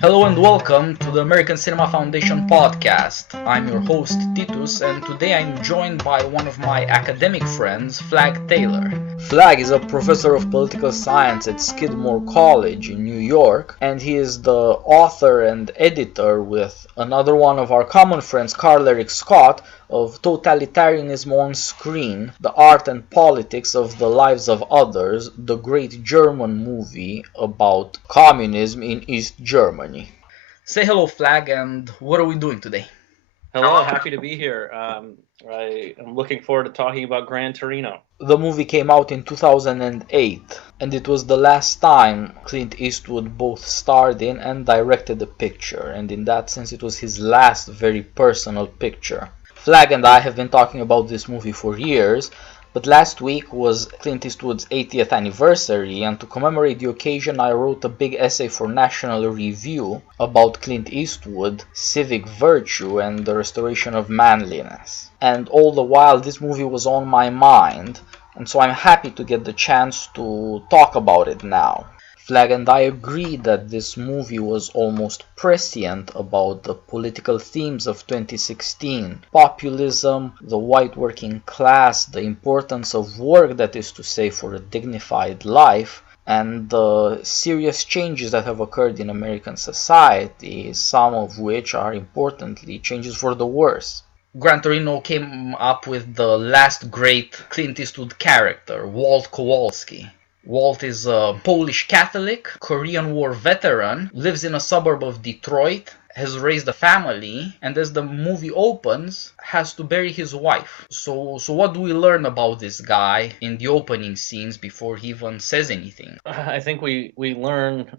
Hello and welcome to the American Cinema Foundation podcast. I'm your host Titus, and today I'm joined by one of my academic friends, Flagg Taylor. Flagg is a professor of political science at Skidmore College in New York, and he is the author and editor with another one of our common friends, Carl Eric Scott, of Totalitarianism on Screen, The Art and Politics of the Lives of Others, the great German movie about communism in East Germany. Say hello, Flagg, and what are we doing today? Hello, happy to be here. I am looking forward to talking about Gran Torino. The movie came out in 2008, and it was the last time Clint Eastwood both starred in and directed the picture, and in that sense it was his last very personal picture. Flagg and I have been talking about this movie for years, but last week was Clint Eastwood's 80th anniversary, and to commemorate the occasion I wrote a big essay for National Review about Clint Eastwood, civic virtue, and the restoration of manliness. And all the while this movie was on my mind, and so I'm happy to get the chance to talk about it now. Flagg and I agree that this movie was almost prescient about the political themes of 2016. Populism, the white working class, the importance of work, that is to say, for a dignified life, and the serious changes that have occurred in American society, some of which are importantly changes for the worse. Gran Torino came up with the last great Clint Eastwood character, Walt Kowalski. Walt is a Polish Catholic, Korean War veteran, lives in a suburb of Detroit, has raised a family, and as the movie opens, has to bury his wife. So what do we learn about this guy in the opening scenes before he even says anything? I think we learn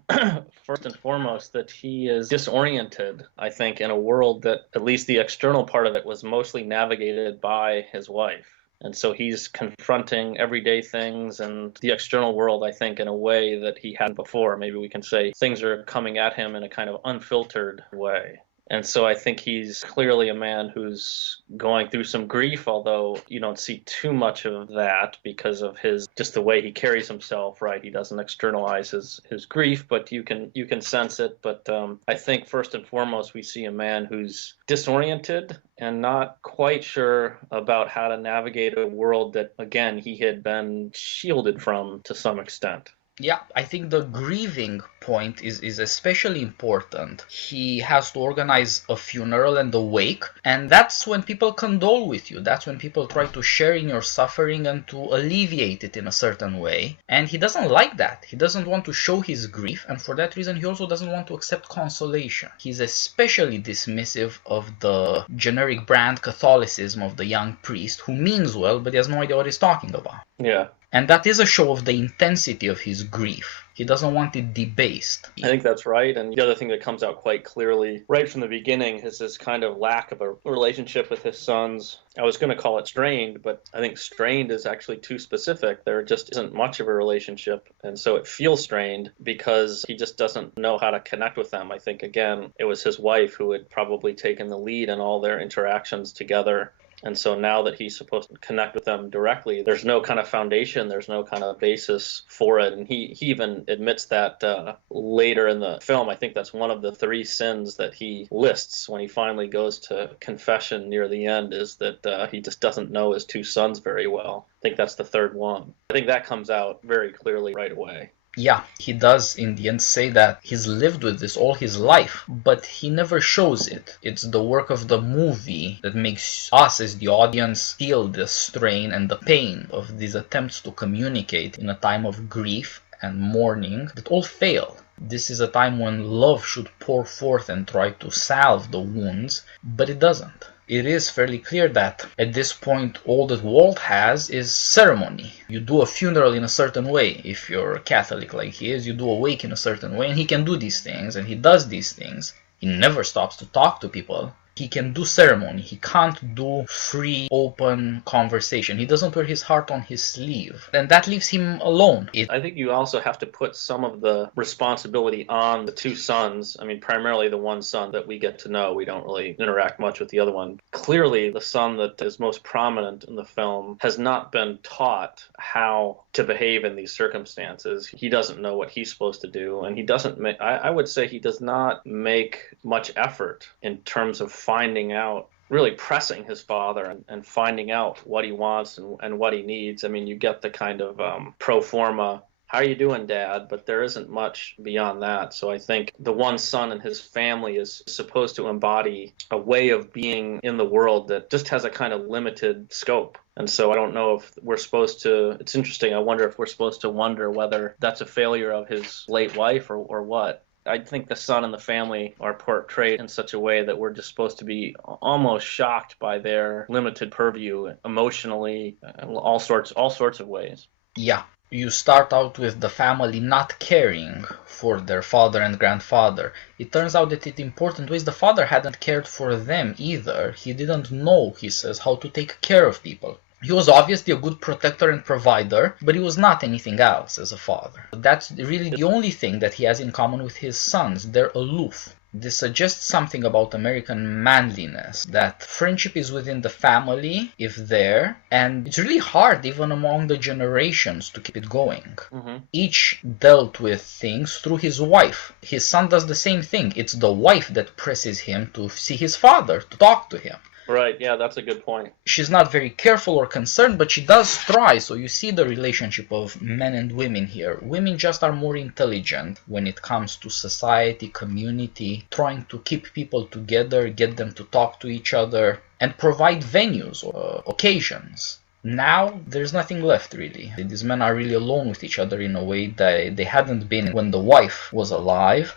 first and foremost that he is disoriented, I think, in a world that at least the external part of it was mostly navigated by his wife. And so he's confronting everyday things and the external world, I think, in a way that he hadn't before. Maybe we can say things are coming at him in a kind of unfiltered way. And so I think he's clearly a man who's going through some grief, although you don't see too much of that because of just the way he carries himself, right? He doesn't externalize his grief, but you can sense it. But I think first and foremost, we see a man who's disoriented and not quite sure about how to navigate a world that, again, he had been shielded from to some extent. Yeah, I think the grieving point is especially important. He has to organize a funeral and a wake, and that's when people condole with you. That's when people try to share in your suffering and to alleviate it in a certain way. And he doesn't like that. He doesn't want to show his grief, and for that reason he also doesn't want to accept consolation. He's especially dismissive of the generic brand Catholicism of the young priest, who means well, but he has no idea what he's talking about. Yeah. And that is a show of the intensity of his grief. He doesn't want it debased. I think that's right. And the other thing that comes out quite clearly right from the beginning is this kind of lack of a relationship with his sons. I was going to call it strained, but I think strained is actually too specific. There just isn't much of a relationship. And so it feels strained because he just doesn't know how to connect with them. I think, again, it was his wife who had probably taken the lead in all their interactions together. And so now that he's supposed to connect with them directly, there's no kind of foundation, there's no kind of basis for it. And he even admits that later in the film. I think that's one of the 3 sins that he lists when he finally goes to confession near the end, is that he just doesn't know his 2 sons very well. I think that's the 3rd one. I think that comes out very clearly right away. Yeah, he does in the end say that he's lived with this all his life, but he never shows it. It's the work of the movie that makes us as the audience feel the strain and the pain of these attempts to communicate in a time of grief and mourning that all fail. This is a time when love should pour forth and try to salve the wounds, but it doesn't. It is fairly clear that at this point all that Walt has is ceremony. You do a funeral in a certain way. If you're Catholic like he is, you do a wake in a certain way, and he can do these things, and he does these things. He never stops to talk to people. He can do ceremony. He can't do free, open conversation. He doesn't wear his heart on his sleeve. And that leaves him alone. I think you also have to put some of the responsibility on the two sons. I mean, primarily the one son that we get to know. We don't really interact much with the other one. Clearly, the son that is most prominent in the film has not been taught how to behave in these circumstances. He doesn't know what he's supposed to do, and he doesn't make, I would say he does not make much effort in terms of finding out, really pressing his father and finding out what he wants and what he needs. I mean, you get the kind of pro forma, how are you doing, Dad? But there isn't much beyond that. So I think the one son and his family is supposed to embody a way of being in the world that just has a kind of limited scope. And so I don't know if we're supposed to, it's interesting, I wonder if we're supposed to wonder whether that's a failure of his late wife or what. I think the son and the family are portrayed in such a way that we're just supposed to be almost shocked by their limited purview emotionally, all sorts of ways. Yeah. You start out with the family not caring for their father and grandfather. It turns out that in important ways the father hadn't cared for them either. He didn't know, he says, how to take care of people. He was obviously a good protector and provider, but he was not anything else as a father. That's really the only thing that he has in common with his sons. They're aloof. This suggests something about American manliness, that friendship is within the family, if there, and it's really hard even among the generations to keep it going. Mm-hmm. Each dealt with things through his wife. His son does the same thing. It's the wife that presses him to see his father, to talk to him. Right, yeah, that's a good point. She's not very careful or concerned, but she does try, so you see the relationship of men and women here. Women just are more intelligent when it comes to society, community, trying to keep people together, get them to talk to each other, and provide venues or occasions. Now, there's nothing left, really. These men are really alone with each other in a way that they hadn't been when the wife was alive,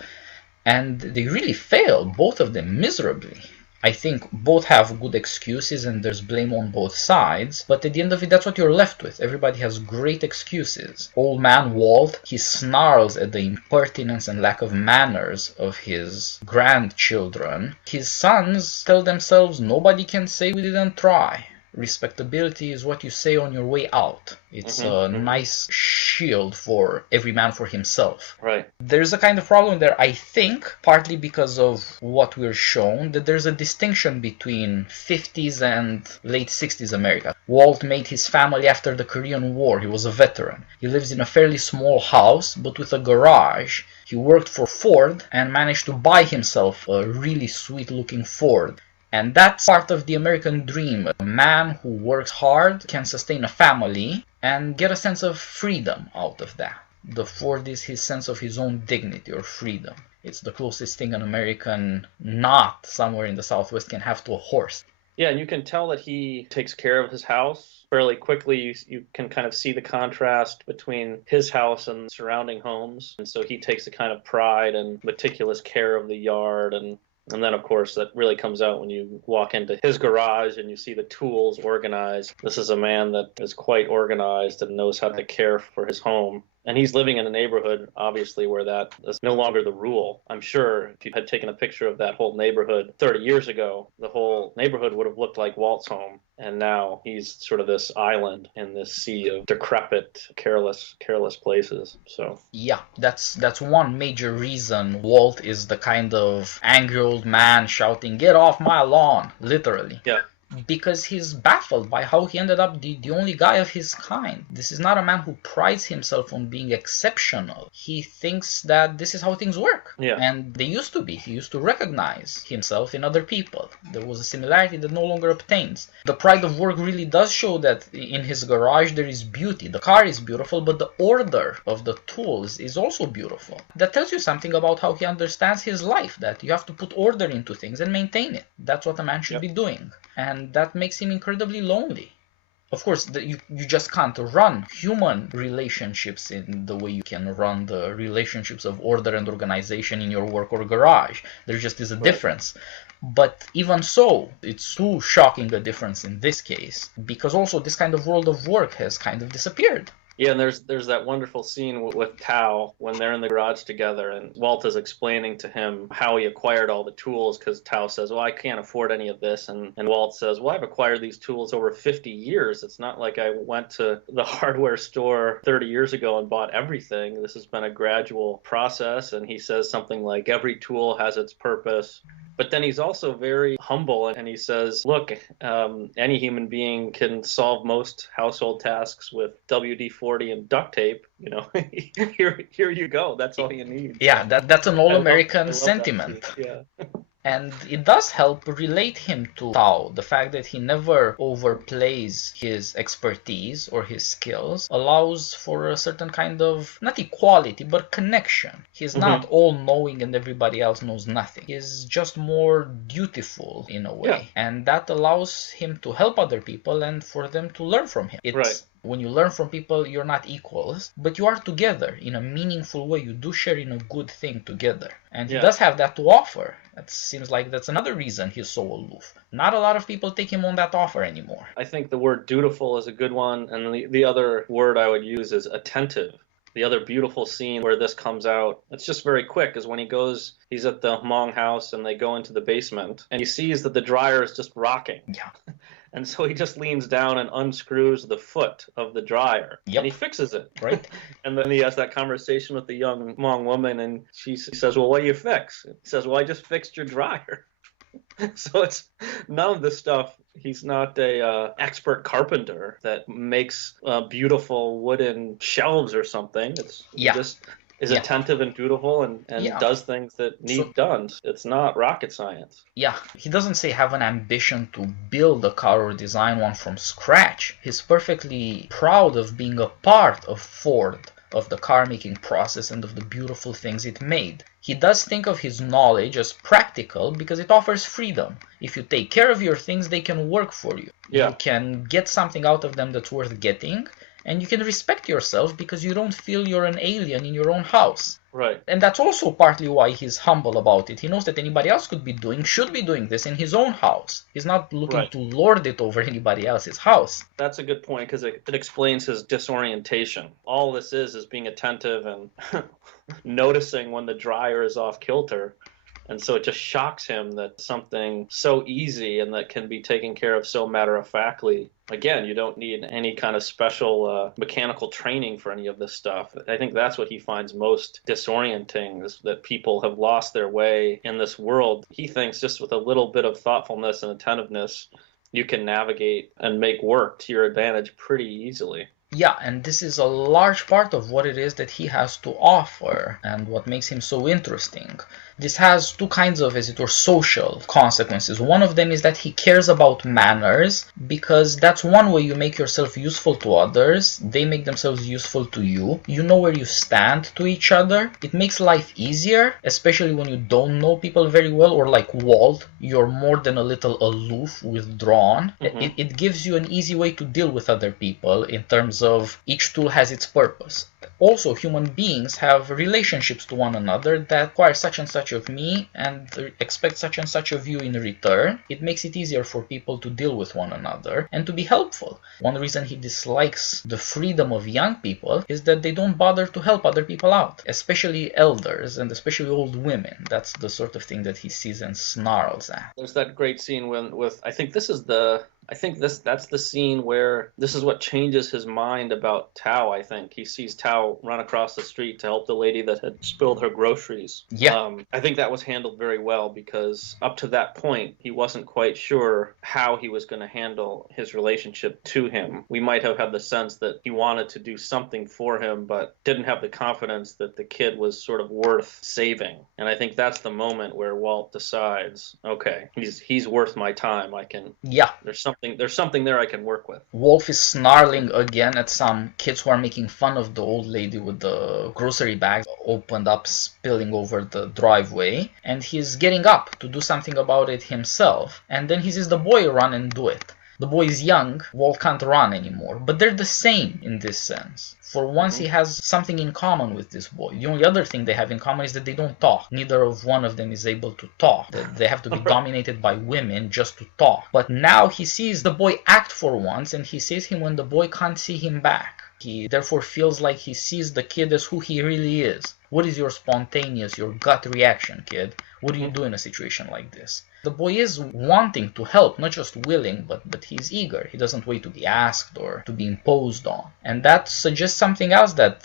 and they really fail, both of them, miserably. I think both have good excuses and there's blame on both sides, but at the end of it, that's what you're left with. Everybody has great excuses. Old man Walt, he snarls at the impertinence and lack of manners of his grandchildren. His sons tell themselves, nobody can say we didn't try. Respectability is what you say on your way out. It's a nice shield for every man for himself. Right. There's a kind of problem there, I think, partly because of what we're shown, that there's a distinction between 50s and late 60s America. Walt made his family after the Korean War. He was a veteran. He lives in a fairly small house, but with a garage. He worked for Ford and managed to buy himself a really sweet-looking Ford. And that's part of the American dream. A man who works hard can sustain a family and get a sense of freedom out of that. The Ford is his sense of his own dignity or freedom. It's the closest thing an American not somewhere in the Southwest can have to a horse. Yeah, and you can tell that he takes care of his house fairly quickly. You can kind of see the contrast between his house and surrounding homes. And so he takes a kind of pride and meticulous care of the yard. And then, of course, that really comes out when you walk into his garage and you see the tools organized. This is a man that is quite organized and knows how to care for his home. And he's living in a neighborhood, obviously, where that is no longer the rule. I'm sure if you had taken a picture of that whole neighborhood 30 years ago, the whole neighborhood would have looked like Walt's home. And now he's sort of this island in this sea of decrepit, careless places. So yeah, that's one major reason Walt is the kind of angry old man shouting, "Get off my lawn!" literally. Yeah. Because he's baffled by how he ended up the only guy of his kind. This is not a man who prides himself on being exceptional. He thinks that this is how things work. Yeah. And they used to be. He used to recognize himself in other people. There was a similarity that no longer obtains. The pride of work really does show that in his garage there is beauty. The car is beautiful, but the order of the tools is also beautiful. That tells you something about how he understands his life, that you have to put order into things and maintain it. That's what a man should be doing. And that makes him incredibly lonely. Of course, you just can't run human relationships in the way you can run the relationships of order and organization in your work or garage. There just is a difference. But even so, it's too shocking a difference in this case, because also this kind of world of work has kind of disappeared. Yeah, and there's that wonderful scene with Tao when they're in the garage together, and Walt is explaining to him how he acquired all the tools, because Tao says, "Well, I can't afford any of this," and Walt says, "Well, I've acquired these tools over 50 years. It's not like I went to the hardware store 30 years ago and bought everything. This has been a gradual process." And he says something like, "Every tool has its purpose." But then he's also very humble, and he says, "Look, any human being can solve most household tasks with WD-40 and duct tape. You know, here you go. That's all you need." Yeah, that's an all-American I love sentiment. Yeah. And it does help relate him to Tao. The fact that he never overplays his expertise or his skills allows for a certain kind of, not equality, but connection. He's not all-knowing and everybody else knows nothing. He's just more dutiful in a way. Yeah. And that allows him to help other people and for them to learn from him. Right. When you learn from people, you're not equals, but you are together in a meaningful way. You do share in a good thing together. And he does have that to offer. It seems like that's another reason he's so aloof. Not a lot of people take him on that offer anymore. I think the word dutiful is a good one, and the other word I would use is attentive. The other beautiful scene where this comes out, it's just very quick, is when he's at the Hmong house and they go into the basement, and he sees that the dryer is just rocking. Yeah. And so he just leans down and unscrews the foot of the dryer, and he fixes it. Right. And then he has that conversation with the young Hmong woman, and she says, "Well, what do you fix?" He says, "Well, I just fixed your dryer." So it's none of this stuff. He's not a expert carpenter that makes beautiful wooden shelves or something. He just is attentive and dutiful and does things that need done. It's not rocket science. Yeah, he doesn't say have an ambition to build a car or design one from scratch. He's perfectly proud of being a part of Ford, of the car making process and of the beautiful things it made. He does think of his knowledge as practical because it offers freedom. If you take care of your things, they can work for you. Yeah. You can get something out of them that's worth getting, and you can respect yourself because you don't feel you're an alien in your own house. Right. And that's also partly why he's humble about it. He knows that anybody else should be doing this in his own house. He's not looking to lord it over anybody else's house. That's a good point, because it explains his disorientation. All this is being attentive and noticing when the dryer is off kilter. And so it just shocks him that something so easy and that can be taken care of so matter-of-factly. Again, you don't need any kind of special mechanical training for any of this stuff. I think that's what he finds most disorienting, is that people have lost their way in this world. He thinks just with a little bit of thoughtfulness and attentiveness, you can navigate and make work to your advantage pretty easily. Yeah, and this is a large part of what it is that he has to offer and what makes him so interesting. This has two kinds of, as it were, social consequences. One of them is that he cares about manners, because that's one way you make yourself useful to others. They make themselves useful to you. You know where you stand to each other. It makes life easier, especially when you don't know people very well, or like Walt, you're more than a little aloof, withdrawn. It gives you an easy way to deal with other people in terms of each tool has its purpose. Also, human beings have relationships to one another that require such and such of me and expect such and such of you in return. It makes it easier for people to deal with one another and to be helpful. One reason he dislikes the freedom of young people is that they don't bother to help other people out, especially elders and especially old women. That's the sort of thing that he sees and snarls at. There's that great scene with that's the scene where this is what changes his mind about Tao, I think. He sees Tao run across the street to help the lady that had spilled her groceries. Yeah. I think that was handled very well, because up to that point, he wasn't quite sure how he was going to handle his relationship to him. We might have had the sense that he wanted to do something for him, but didn't have the confidence that the kid was sort of worth saving. And I think that's the moment where Walt decides, okay, he's worth my time. There's something there I can work with. Wolf is snarling again at some kids who are making fun of the old lady with the grocery bags opened up, spilling over the driveway, and he's getting up to do something about it himself, and then he sees the boy run and do it. The boy is young, Walt can't run anymore, but they're the same in this sense. For once, he has something in common with this boy. The only other thing they have in common is that they don't talk. Neither of one of them is able to talk. They have to be dominated by women just to talk. But now he sees the boy act for once, and he sees him when the boy can't see him back. He therefore feels like he sees the kid as who he really is. What is your spontaneous, your gut reaction, kid? What do you do in a situation like this? The boy is wanting to help, not just willing, but he's eager. He doesn't wait to be asked or to be imposed on. And that suggests something else, that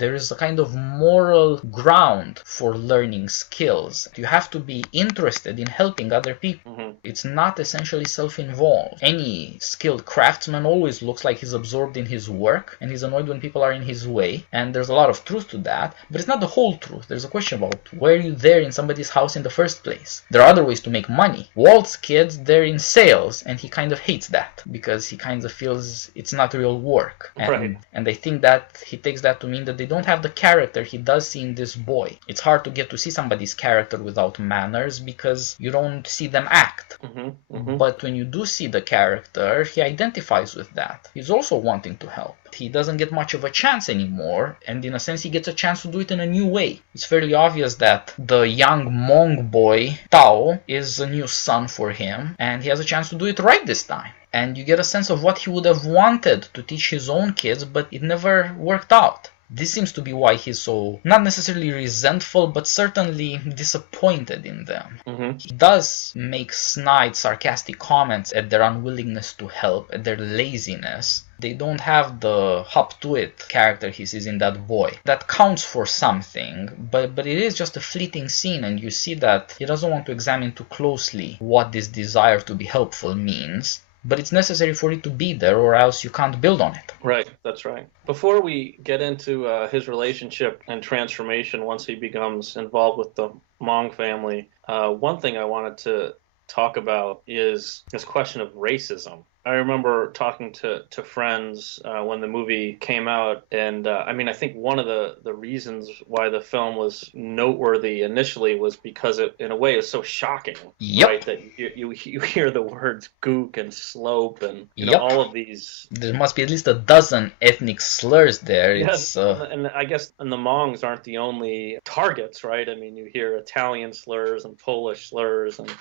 there is a kind of moral ground for learning skills. You have to be interested in helping other people. It's not essentially self-involved. Any skilled craftsman always looks like he's absorbed in his work, and he's annoyed when people are in his way. And there's a lot of truth to that, but it's not the whole truth. There's a question about why are you there in somebody's house in the first place? There are other ways to make money. Walt's kids, they're in sales, and he kind of hates that because he kind of feels it's not real work. And I think that he takes that to mean that they don't have the character he does see in this boy. It's hard to get to see somebody's character without manners because you don't see them act. But when you do see the character, he identifies with that. He's also wanting to help. He doesn't get much of a chance anymore, and in a sense he gets a chance to do it in a new way. It's fairly obvious that the young Hmong boy, Tao, is a new son for him, and he has a chance to do it right this time. And you get a sense of what he would have wanted to teach his own kids, but it never worked out. This seems to be why he's so, not necessarily resentful, but certainly disappointed in them. He does make snide, sarcastic comments at their unwillingness to help, at their laziness. They don't have the hop-to-it character he sees in that boy. That counts for something, but it is just a fleeting scene, and you see that he doesn't want to examine too closely what this desire to be helpful means. But it's necessary for it to be there, or else you can't build on it. Right, that's right. Before we get into his relationship and transformation once he becomes involved with the Hmong family, one thing I wanted to talk about is this question of racism. I remember talking to friends when the movie came out, and I think one of the reasons why the film was noteworthy initially was because it, in a way, is so shocking, right? That you hear the words gook and slope and all of these. There must be at least a dozen ethnic slurs there. Yes, and I guess the Hmongs aren't the only targets, right? I mean, you hear Italian slurs and Polish slurs and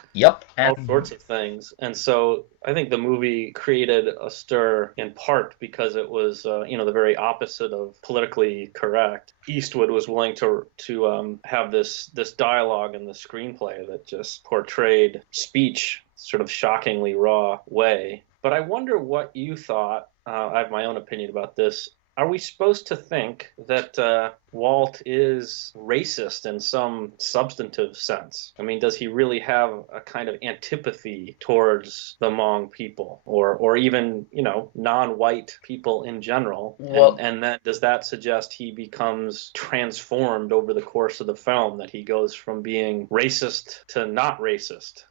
all sorts of things, and so I think the movie created a stir in part because it was, the very opposite of politically correct. Eastwood was willing to have this dialogue in the screenplay that just portrayed speech sort of shockingly raw way. But I wonder what you thought. I have my own opinion about this. Are we supposed to think that Walt is racist in some substantive sense? I mean, does he really have a kind of antipathy towards the Hmong people or even, non-white people in general? Well, and then does that suggest he becomes transformed over the course of the film, that he goes from being racist to not racist?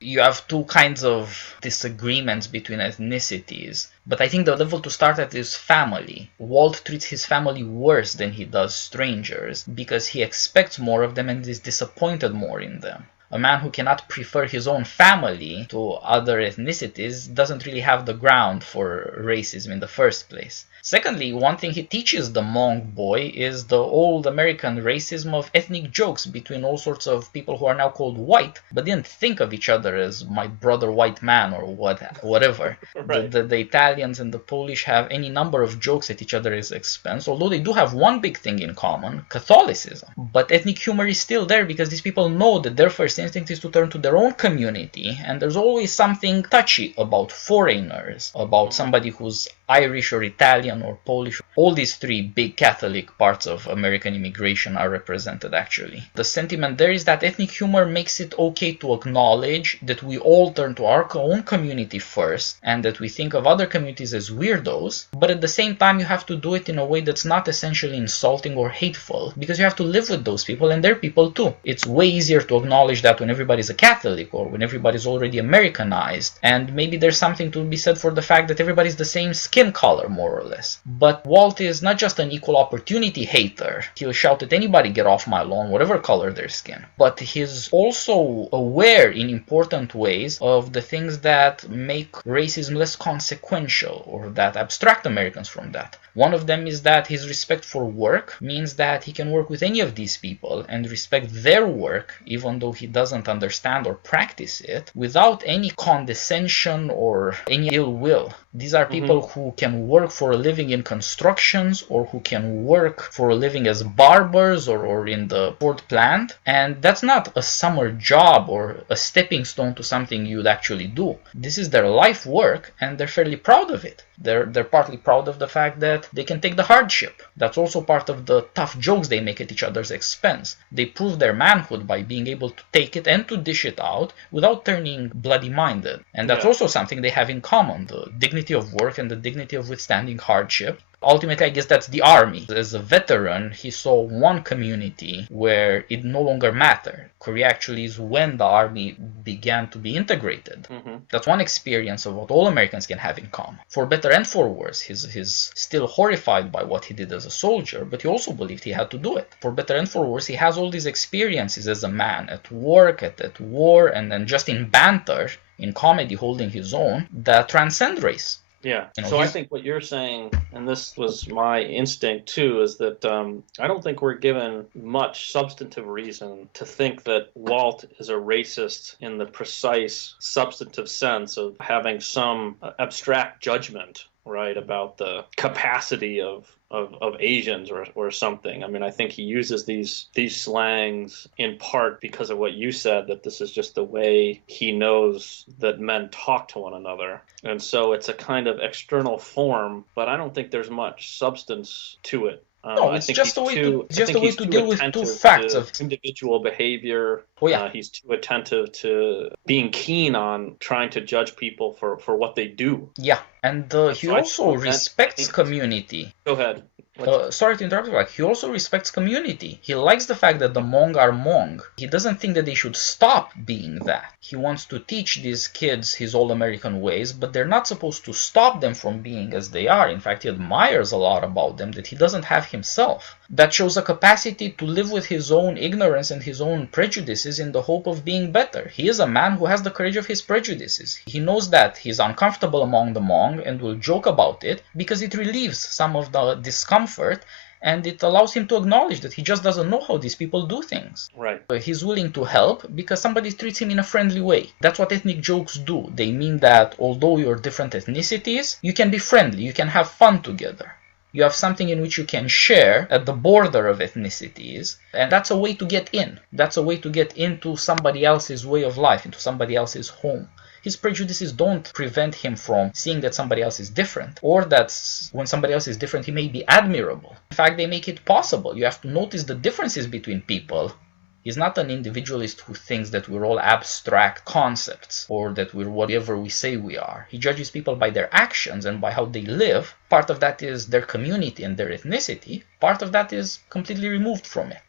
You have two kinds of disagreements between ethnicities, but I think the level to start at is family. Walt treats his family worse than he does strangers because he expects more of them and is disappointed more in them. A man who cannot prefer his own family to other ethnicities doesn't really have the ground for racism in the first place. Secondly, one thing he teaches the Hmong boy is the old American racism of ethnic jokes between all sorts of people who are now called white, but didn't think of each other as my brother white man or whatever. Right. The Italians and the Polish have any number of jokes at each other's expense, although they do have one big thing in common, Catholicism. But ethnic humor is still there because these people know that their first instinct is to turn to their own community, and there's always something touchy about foreigners, about somebody who's Irish or Italian or Polish. All these three big Catholic parts of American immigration are represented actually. The sentiment there is that ethnic humor makes it okay to acknowledge that we all turn to our own community first and that we think of other communities as weirdos, but at the same time you have to do it in a way that's not essentially insulting or hateful because you have to live with those people and they're people too. It's way easier to acknowledge that when everybody's a Catholic or when everybody's already Americanized, and maybe there's something to be said for the fact that everybody's the same skin color more or less. But Walt is not just an equal opportunity hater. He'll shout at anybody, get off my lawn, whatever color their skin. But he's also aware in important ways of the things that make racism less consequential or that abstract Americans from that. One of them is that his respect for work means that he can work with any of these people and respect their work, even though he doesn't understand or practice it, without any condescension or any ill will. These are people who can work for a living in constructions or who can work for a living as barbers or in the Ford plant. And that's not a summer job or a stepping stone to something you'd actually do. This is their life work, and they're fairly proud of it. They're partly proud of the fact that they can take the hardship. That's also part of the tough jokes they make at each other's expense. They prove their manhood by being able to take it and to dish it out without turning bloody-minded. And that's also something they have in common, the dignity of work and the dignity of withstanding hardship. Ultimately, I guess that's the army. As a veteran, he saw one community where it no longer mattered. Korea actually is when the army began to be integrated. That's one experience of what all Americans can have in common. For better and for worse, he's still horrified by what he did as a soldier, but he also believed he had to do it. For better and for worse, he has all these experiences as a man at work, at war, and then just in banter, in comedy, holding his own, that transcend race. Yeah. So I think what you're saying, and this was my instinct too, is that I don't think we're given much substantive reason to think that Walt is a racist in the precise substantive sense of having some abstract judgment, right, about the capacity of Asians or something. I mean, I think he uses these slangs in part because of what you said, that this is just the way he knows that men talk to one another. And so it's a kind of external form, but I don't think there's much substance to it. No, it's just a way to deal with two facts of individual behavior. Oh, yeah. He's too attentive to being keen on trying to judge people for what they do. Yeah, and he also respects community. Go ahead. Sorry to interrupt you, but he also respects community. He likes the fact that the Hmong are Hmong. He doesn't think that they should stop being that. He wants to teach these kids his all-American ways, but they're not supposed to stop them from being as they are. In fact, he admires a lot about them that he doesn't have himself. That shows a capacity to live with his own ignorance and his own prejudices in the hope of being better. He is a man who has the courage of his prejudices. He knows that he's uncomfortable among the Hmong and will joke about it because it relieves some of the discomfort and it allows him to acknowledge that he just doesn't know how these people do things. Right. He's willing to help because somebody treats him in a friendly way. That's what ethnic jokes do. They mean that although you're different ethnicities, you can be friendly, you can have fun together. You have something in which you can share at the border of ethnicities, and that's a way to get in. That's a way to get into somebody else's way of life, into somebody else's home. His prejudices don't prevent him from seeing that somebody else is different, or that when somebody else is different, he may be admirable. In fact, they make it possible. You have to notice the differences between people. He's not an individualist who thinks that we're all abstract concepts or that we're whatever we say we are. He judges people by their actions and by how they live. Part of that is their community and their ethnicity. Part of that is completely removed from it.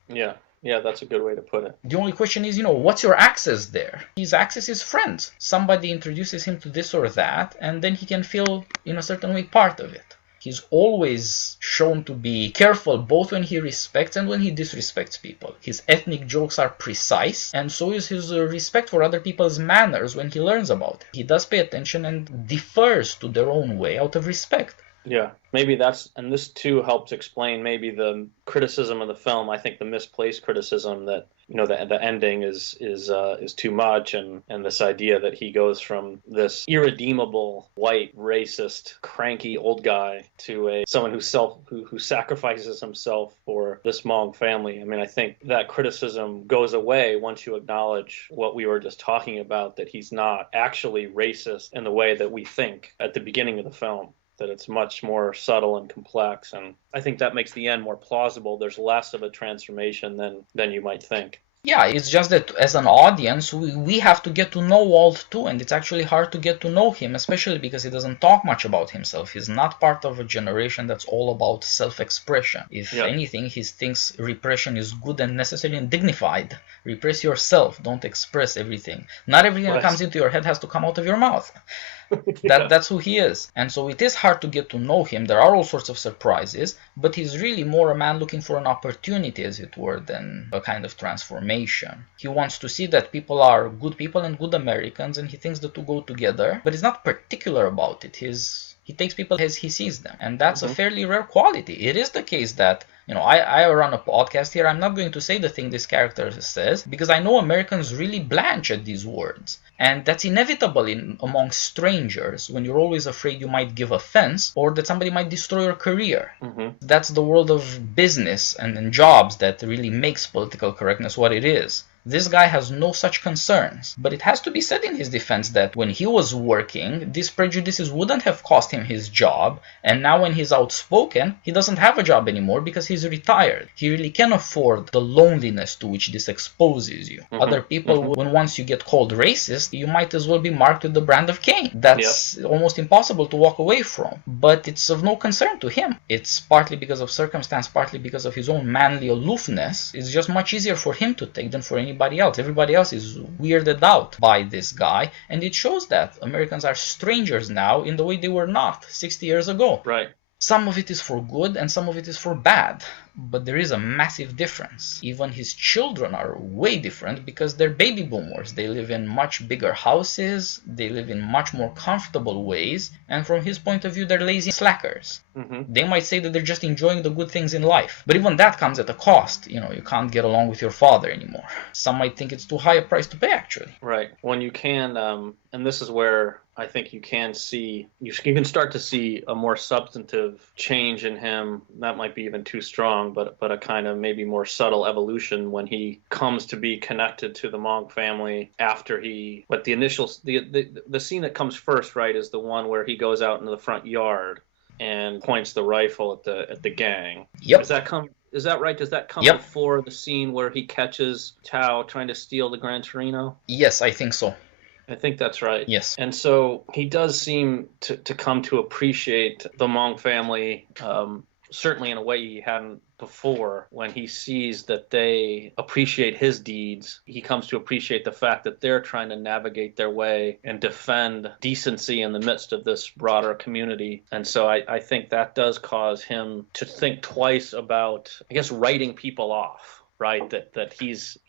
Yeah, that's a good way to put it. The only question is, what's your access there? His access is friends. Somebody introduces him to this or that, and then he can feel, in a certain way, part of it. He's always shown to be careful both when he respects and when he disrespects people. His ethnic jokes are precise, and so is his respect for other people's manners when he learns about it. He does pay attention and defers to their own way out of respect. Yeah, maybe and this too helps explain maybe the criticism of the film. I think the misplaced criticism that the ending is too much, and this idea that he goes from this irredeemable white racist cranky old guy to someone who sacrifices himself for this Hmong family. I mean, I think that criticism goes away once you acknowledge what we were just talking about, that he's not actually racist in the way that we think at the beginning of the film. That it's much more subtle and complex, and I think that makes the end more plausible. There's less of a transformation than you might think. Yeah, it's just that as an audience, we have to get to know Walt too, and it's actually hard to get to know him, especially because he doesn't talk much about himself. He's not part of a generation that's all about self-expression. If anything, he thinks repression is good and necessary and dignified. Repress yourself, don't express everything. Not everything that comes into your head has to come out of your mouth. That's who he is. And so it is hard to get to know him. There are all sorts of surprises, but he's really more a man looking for an opportunity, as it were, than a kind of transformation. He wants to see that people are good people and good Americans, and he thinks the two go together, but he's not particular about it. He takes people as he sees them, and that's a fairly rare quality. It is the case that I run a podcast here. I'm not going to say the thing this character says because I know Americans really blanch at these words. And that's inevitable among strangers when you're always afraid you might give offense or that somebody might destroy your career. That's the world of business and jobs that really makes political correctness what it is. This guy has no such concerns, but it has to be said in his defense that when he was working, these prejudices wouldn't have cost him his job, and now when he's outspoken, he doesn't have a job anymore because he's retired. He really can afford the loneliness to which this exposes you. Other people, when once you get called racist, you might as well be marked with the brand of Cain. That's almost impossible to walk away from, but it's of no concern to him. It's partly because of circumstance, partly because of his own manly aloofness. It's just much easier for him to take than for anybody else. Everybody else is weirded out by this guy, and it shows that Americans are strangers now in the way they were not 60 years ago. Right. Some of it is for good and some of it is for bad, but there is a massive difference. Even his children are way different because they're baby boomers. They live in much bigger houses, they live in much more comfortable ways, and from his point of view, they're lazy slackers. They might say that they're just enjoying the good things in life, but even that comes at a cost. You can't get along with your father anymore. Some might think it's too high a price to pay, actually. Right. When you can, and this is where I think you can start to see a more substantive change in him. That might be even too strong, but a kind of maybe more subtle evolution when he comes to be connected to the Monk family after but the scene that comes first, right, is the one where he goes out into the front yard and points the rifle at the gang. Yep. Is that right? Does that come Yep. before the scene where he catches Tao trying to steal the Gran Torino? Yes, I think so. I think that's right. Yes. And so he does seem to come to appreciate the Monk family, certainly in a way he hadn't before. When he sees that they appreciate his deeds, he comes to appreciate the fact that they're trying to navigate their way and defend decency in the midst of this broader community. And so I think that does cause him to think twice about, I guess, writing people off. Right, that he's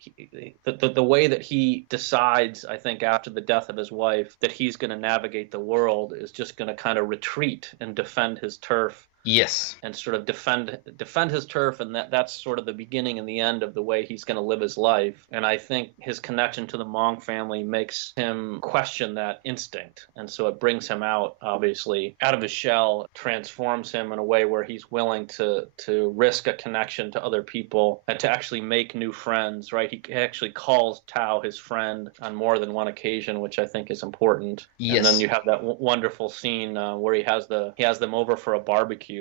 the way that he decides, I think, after the death of his wife, that he's going to navigate the world is just going to kind of retreat and defend his turf. Yes. And sort of defend his turf, and that's sort of the beginning and the end of the way he's going to live his life. And I think his connection to the Monk family makes him question that instinct. And so it brings him out, obviously, out of his shell, transforms him in a way where he's willing to risk a connection to other people and to actually make new friends, right? He actually calls Tao his friend on more than one occasion, which I think is important. Yes. And then you have that wonderful scene where he has them over for a barbecue.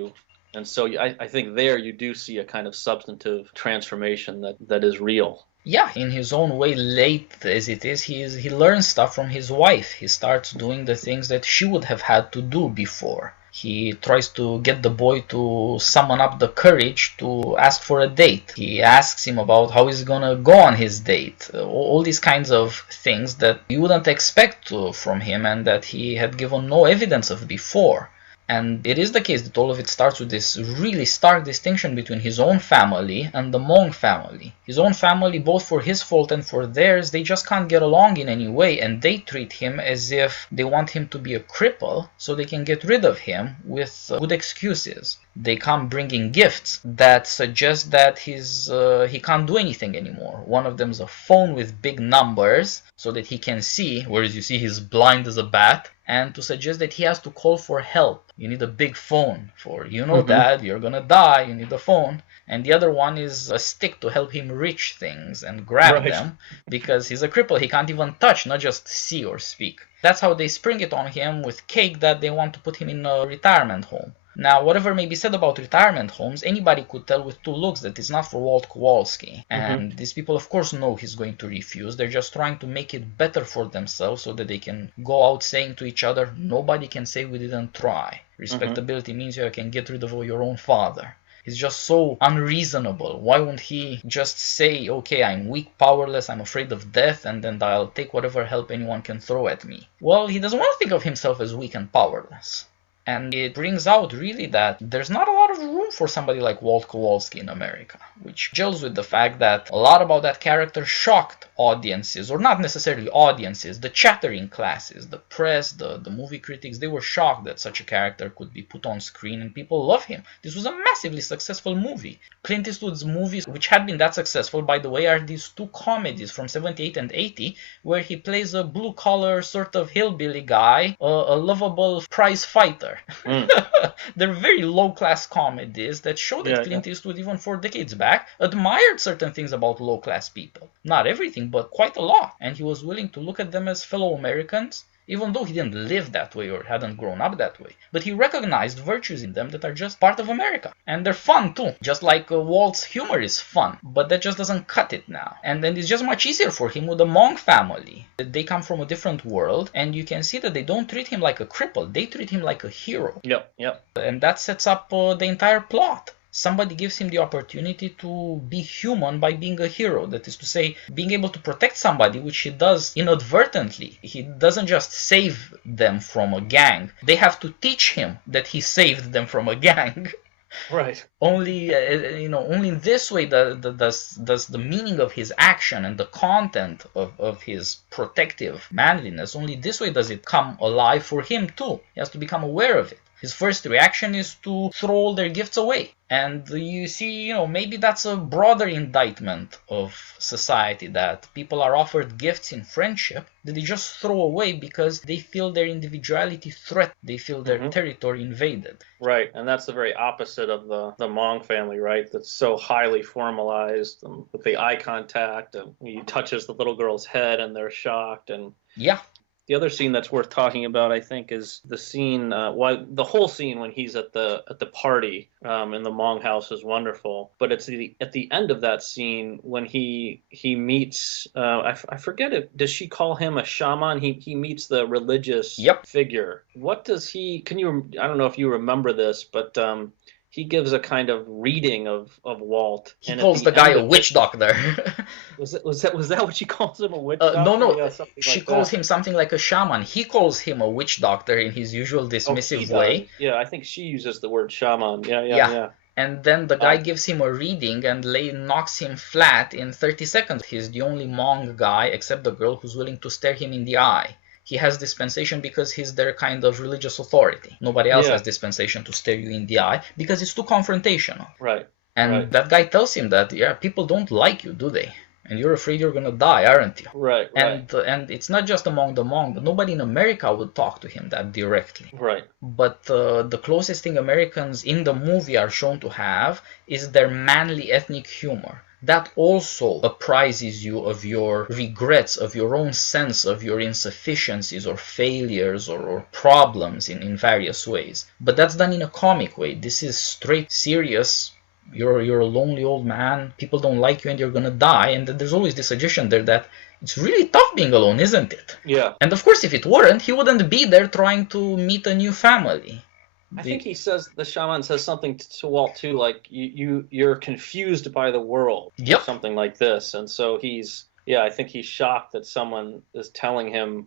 And so I think there you do see a kind of substantive transformation that is real. Yeah, in his own way, late as it is, he learns stuff from his wife. He starts doing the things that she would have had to do before. He tries to get the boy to summon up the courage to ask for a date. He asks him about how he's gonna go on his date. All these kinds of things that you wouldn't expect from him and that he had given no evidence of before. And it is the case that all of it starts with this really stark distinction between his own family and the Monk family. His own family, both for his fault and for theirs, they just can't get along in any way, and they treat him as if they want him to be a cripple so they can get rid of him with good excuses. They come bringing gifts that suggest that he can't do anything anymore. One of them is a phone with big numbers so that he can see, whereas you see he's blind as a bat, and to suggest that he has to call for help. You need a big phone for, Dad, you're gonna die, you need a phone. And the other one is a stick to help him reach things and grab them, because he's a cripple. He can't even touch, not just see or speak. That's how they spring it on him with cake that they want to put him in a retirement home. Now, whatever may be said about retirement homes, anybody could tell with two looks that it's not for Walt Kowalski. And these people, of course, know he's going to refuse. They're just trying to make it better for themselves so that they can go out saying to each other, nobody can say we didn't try. Respectability means you can get rid of your own father. He's just so unreasonable. Why won't he just say, okay, I'm weak, powerless, I'm afraid of death, and then I'll take whatever help anyone can throw at me? Well, he doesn't want to think of himself as weak and powerless. And it brings out really that there's not a lot of room for somebody like Walt Kowalski in America. which gels with the fact that a lot about that character shocked audiences, or not necessarily audiences, the chattering classes, the press, the movie critics. They were shocked that such a character could be put on screen, and people love him. This was a massively successful movie. Clint Eastwood's movies, which had been that successful, by the way, are these two comedies from 78 and 80, where he plays a blue-collar sort of hillbilly guy, a lovable prize fighter. They're very low-class comedies that show that Clint Eastwood, even 4 decades back, admired certain things about low-class people. Not everything, but quite a lot. And he was willing to look at them as fellow Americans, even though he didn't live that way or hadn't grown up that way. But he recognized virtues in them that are just part of America. And they're fun too. Just like Walt's humor is fun. But that just doesn't cut it now. And then it's just much easier for him with the Monk family. They come from a different world. And you can see that they don't treat him like a cripple. They treat him like a hero. Yep. And that sets up the entire plot. Somebody gives him the opportunity to be human by being a hero. That is to say, being able to protect somebody, which he does inadvertently. He doesn't just save them from a gang. They have to teach him that he saved them from a gang. Right. Only in this way does the meaning of his action and the content of his protective manliness, only this way does it come alive for him too. He has to become aware of it. His first reaction is to throw all their gifts away. And you see, maybe that's a broader indictment of society, that people are offered gifts in friendship that they just throw away because they feel their individuality threatened. They feel their territory invaded. Right, and that's the very opposite of the Mong family, right? That's so highly formalized, with the eye contact, and he touches the little girl's head and they're shocked. And yeah. The other scene that's worth talking about, I think, is the scene. The whole scene when he's at the party in the Mong house is wonderful. But it's at the end of that scene when he meets. I forget it. Does she call him a shaman? He meets the religious figure. What does he? Can you? I don't know if you remember this, but. He gives a kind of reading of Walt. He calls the guy a witch doctor. Was that what she calls him, a witch doctor? No. Yeah, she calls him something like a shaman. He calls him a witch doctor in his usual dismissive way. Yeah, I think she uses the word shaman. Yeah. And then the guy gives him a reading and knocks him flat in 30 seconds. He's the only Hmong guy, except the girl, who's willing to stare him in the eye. He has dispensation because he's their kind of religious authority. Nobody else has dispensation to stare you in the eye because it's too confrontational. Right. And that guy tells him that, people don't like you, do they? And you're afraid you're going to die, aren't you? Right. And it's not just among the Hmong, but nobody in America would talk to him that directly. Right. But the closest thing Americans in the movie are shown to have is their manly ethnic humor. That also apprises you of your regrets, of your own sense of your insufficiencies or failures or problems in various ways. But that's done in a comic way. This is straight serious. You're a lonely old man, people don't like you, and you're gonna die. And there's always this suggestion there that it's really tough being alone, isn't it? Yeah. And of course, if it weren't, he wouldn't be there trying to meet a new family. I think the shaman says something to Walt too, like you're confused by the world, or something like this. And so I think he's shocked that someone is telling him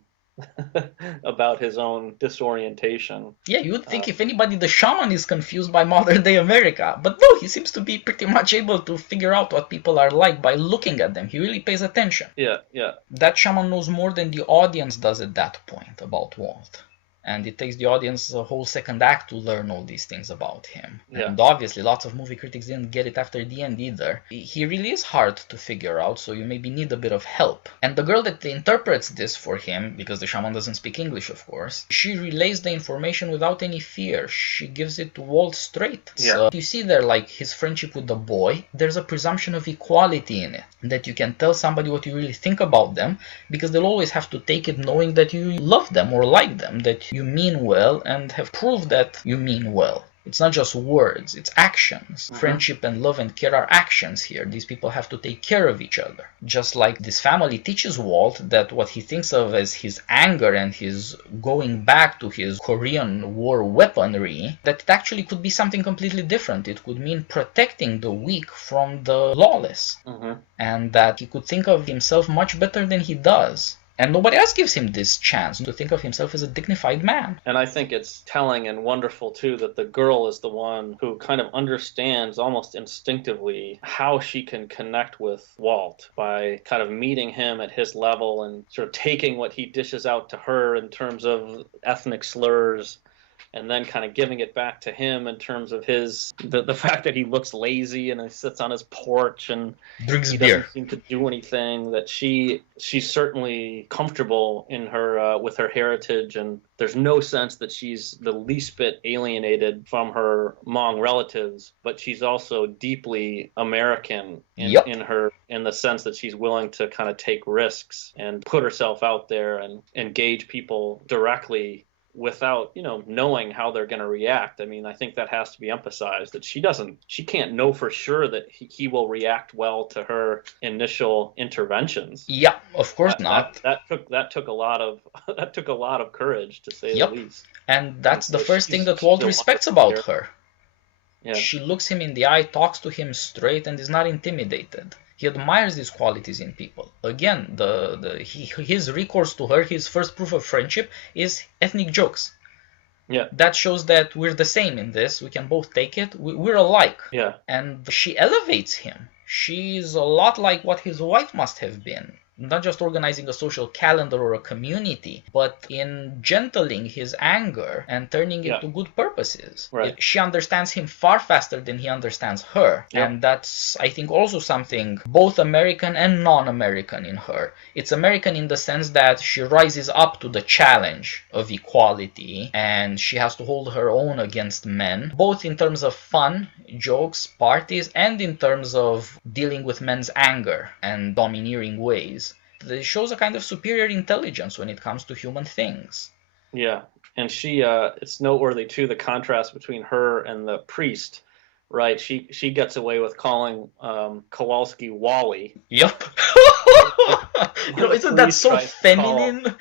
about his own disorientation. Yeah, you would think if anybody, the shaman is confused by modern day America. But no, he seems to be pretty much able to figure out what people are like by looking at them. He really pays attention. Yeah. That shaman knows more than the audience does at that point about Walt. And it takes the audience a whole second act to learn all these things about him. Yeah. And obviously, lots of movie critics didn't get it after the end either. He really is hard to figure out, so you maybe need a bit of help. And the girl that interprets this for him, because the shaman doesn't speak English, of course, she relays the information without any fear. She gives it to Walt straight. Yeah. So you see there, like, his friendship with the boy, there's a presumption of equality in it. That you can tell somebody what you really think about them, because they'll always have to take it knowing that you love them or like them, that you mean well and have proved that you mean well. It's not just words, it's actions. Friendship and love and care are actions here. These people have to take care of each other. Just like this family teaches Walt that what he thinks of as his anger and his going back to his Korean War weaponry, that it actually could be something completely different. It could mean protecting the weak from the lawless. And that he could think of himself much better than he does. And nobody else gives him this chance to think of himself as a dignified man. And I think it's telling and wonderful, too, that the girl is the one who kind of understands almost instinctively how she can connect with Walt by kind of meeting him at his level and sort of taking what he dishes out to her in terms of ethnic slurs, and then kind of giving it back to him in terms of the fact that he looks lazy and he sits on his porch and Drinks he beer. doesn't seem to do anything. That she's certainly comfortable in her with her heritage, and there's no sense that she's the least bit alienated from her Hmong relatives, but she's also deeply American in the sense that she's willing to kind of take risks and put herself out there and engage people directly without, knowing how they're going to react. I mean, I think that has to be emphasized, that she can't know for sure that he will react well to her initial interventions. Yeah, of course not. That took a lot of courage, to say the least. And that's the first thing that Walt respects about her. Yeah. She looks him in the eye, talks to him straight, and is not intimidated. He admires these qualities in people. Again, his recourse to her, his first proof of friendship, is ethnic jokes. Yeah. That shows that we're the same in this. We can both take it. We're alike. Yeah. And she elevates him. She's a lot like what his wife must have been. Not just organizing a social calendar or a community, but in gentling his anger and turning it to good purposes. Right. She understands him far faster than he understands her. Yeah. And that's, I think, also something both American and non-American in her. It's American in the sense that she rises up to the challenge of equality and she has to hold her own against men, both in terms of fun, jokes, parties, and in terms of dealing with men's anger and domineering ways. It shows a kind of superior intelligence when it comes to human things. Yeah, and she it's noteworthy too, the contrast between her and the priest, right? She gets away with calling Kowalski Wally. Yep. Isn't that so feminine?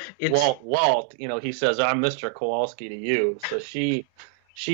Walt, he says, "I'm Mr. Kowalski to you." So she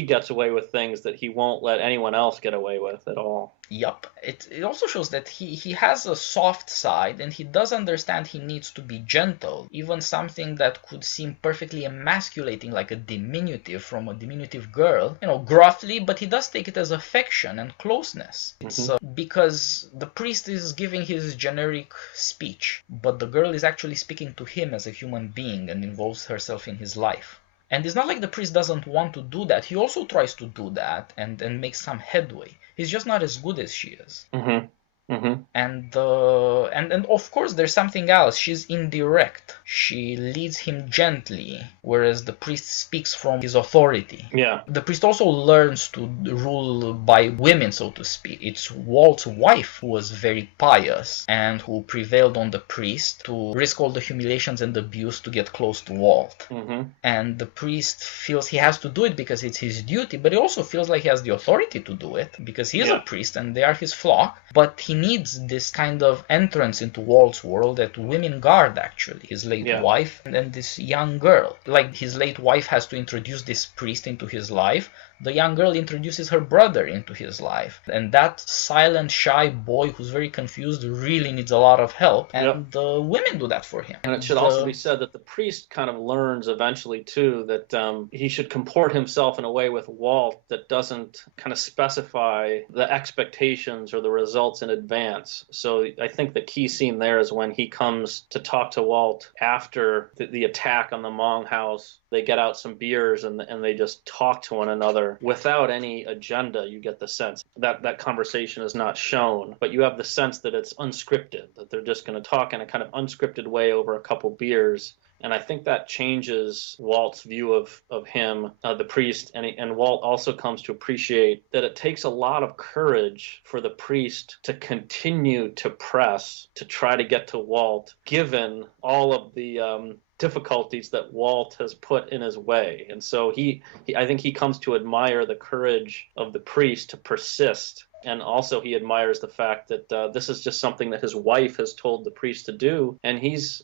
gets away with things that he won't let anyone else get away with at all. Yup. It also shows that he has a soft side, and he does understand he needs to be gentle. Even something that could seem perfectly emasculating, like a diminutive from a diminutive girl, gruffly, but he does take it as affection and closeness. It's because the priest is giving his generic speech, but the girl is actually speaking to him as a human being and involves herself in his life. And it's not like the priest doesn't want to do that. He also tries to do that and make some headway. He's just not as good as she is. Mm-hmm. Mm-hmm. And of course there's something else. She's indirect. She leads him gently, whereas the priest speaks from his authority. Yeah. The priest also learns to rule by women, so to speak. It's Walt's wife who was very pious and who prevailed on the priest to risk all the humiliations and abuse to get close to Walt. Mm-hmm. And the priest feels he has to do it because it's his duty, but he also feels like he has the authority to do it because he is a priest and they are his flock. But he needs this kind of entrance into Walt's world that women guard, actually. His late wife and this young girl. Like, his late wife has to introduce this priest into his life. The young girl introduces her brother into his life. And that silent, shy boy who's very confused really needs a lot of help. And the women do that for him. And it should also be said that the priest kind of learns eventually, too, that he should comport himself in a way with Walt that doesn't kind of specify the expectations or the results in advance. So I think the key scene there is when he comes to talk to Walt after the attack on the Hmong house. They get out some beers and they just talk to one another without any agenda. You get the sense that conversation is not shown, but you have the sense that it's unscripted, that they're just going to talk in a kind of unscripted way over a couple beers. And I think that changes Walt's view of him, the priest, and Walt also comes to appreciate that it takes a lot of courage for the priest to continue to press to try to get to Walt, given all of the difficulties that Walt has put in his way. And so I think he comes to admire the courage of the priest to persist. And also he admires the fact that this is just something that his wife has told the priest to do, and he's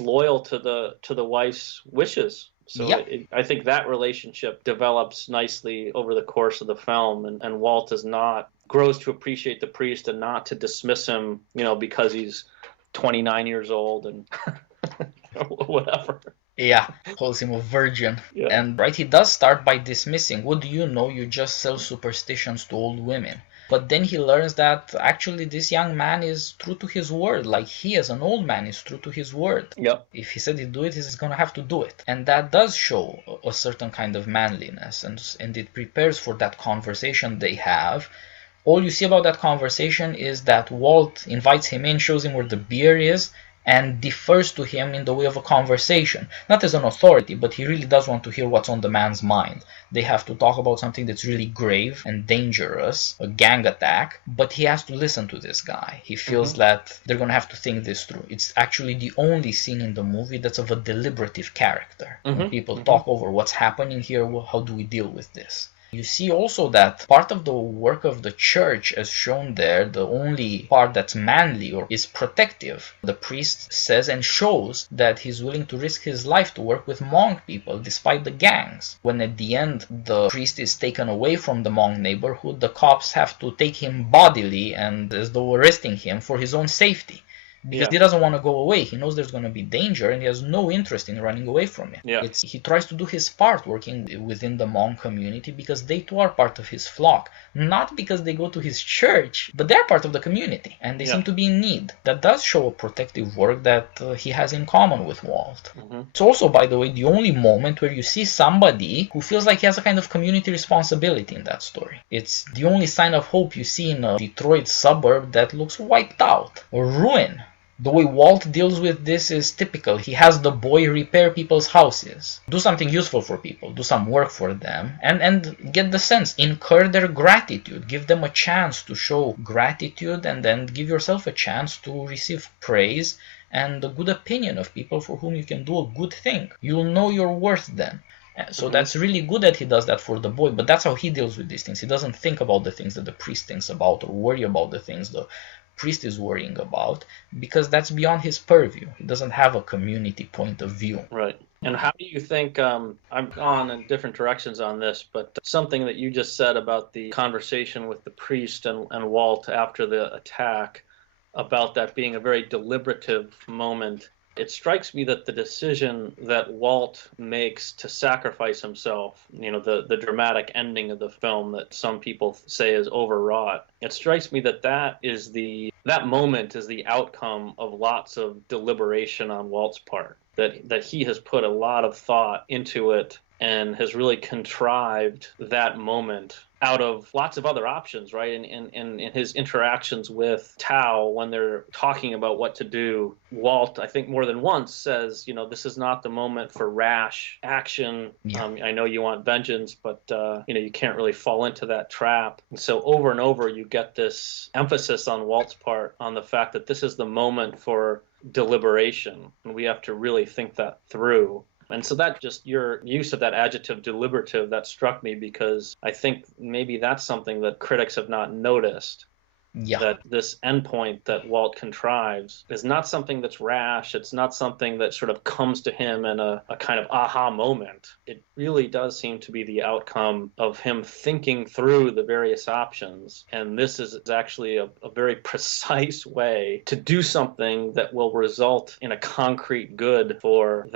loyal to the wife's wishes. So I think that relationship develops nicely over the course of the film, and Walt grows to appreciate the priest and not to dismiss him, because he's 29 years old and whatever. Yeah, calls him a virgin. Yeah. And right, he does start by dismissing, what do you know, you just sell superstitions to old women. But then he learns that actually this young man is true to his word, like he as an old man is true to his word. Yep. If he said he'd do it, he's going to have to do it. And that does show a certain kind of manliness, and it prepares for that conversation they have. All you see about that conversation is that Walt invites him in, shows him where the beer is, and defers to him in the way of a conversation. Not as an authority, but he really does want to hear what's on the man's mind. They have to talk about something that's really grave and dangerous, a gang attack, but he has to listen to this guy. He feels that they're going to have to think this through. It's actually the only scene in the movie that's of a deliberative character. When people talk over what's happening here, how do we deal with this? You see also that part of the work of the church, as shown there, the only part that's manly or is protective. The priest says and shows that he's willing to risk his life to work with Hmong people despite the gangs. When at the end the priest is taken away from the Hmong neighborhood, the cops have to take him bodily and as though arresting him for his own safety. Because he doesn't want to go away. He knows there's going to be danger and he has no interest in running away from it. Yeah. He tries to do his part working within the Hmong community because they too are part of his flock. Not because they go to his church, but they're part of the community and they seem to be in need. That does show a protective work that he has in common with Walt. It's also, by the way, the only moment where you see somebody who feels like he has a kind of community responsibility in that story. It's the only sign of hope you see in a Detroit suburb that looks wiped out or ruined. The way Walt deals with this is typical. He has the boy repair people's houses, do something useful for people, do some work for them, and get the sense, incur their gratitude, give them a chance to show gratitude, and then give yourself a chance to receive praise and a good opinion of people for whom you can do a good thing. You'll know your worth then. So that's really good that he does that for the boy, but that's how he deals with these things. He doesn't think about the things that the priest thinks about or worry about the things the priest is worrying about, because that's beyond his purview. He doesn't have a community point of view. Right. And how do you think, I've gone in different directions on this, but something that you just said about the conversation with the priest and Walt after the attack, about that being a very deliberative moment, it strikes me that the decision that Walt makes to sacrifice himself, the dramatic ending of the film that some people say is overwrought, it strikes me that that moment is the outcome of lots of deliberation on Walt's part, that he has put a lot of thought into it and has really contrived that moment out of lots of other options, right? In his interactions with Tao, when they're talking about what to do, Walt, I think more than once, says, this is not the moment for rash action. Yeah. I know you want vengeance, but, you can't really fall into that trap. And so over and over, you get this emphasis on Walt's part on the fact that this is the moment for deliberation, and we have to really think that through. And so that just your use of that adjective deliberative, that struck me because I think maybe that's something that critics have not noticed. Yeah. That this endpoint that Walt contrives is not something that's rash. It's not something that sort of comes to him in a kind of aha moment. It really does seem to be the outcome of him thinking through the various options. And this is actually a very precise way to do something that will result in a concrete good for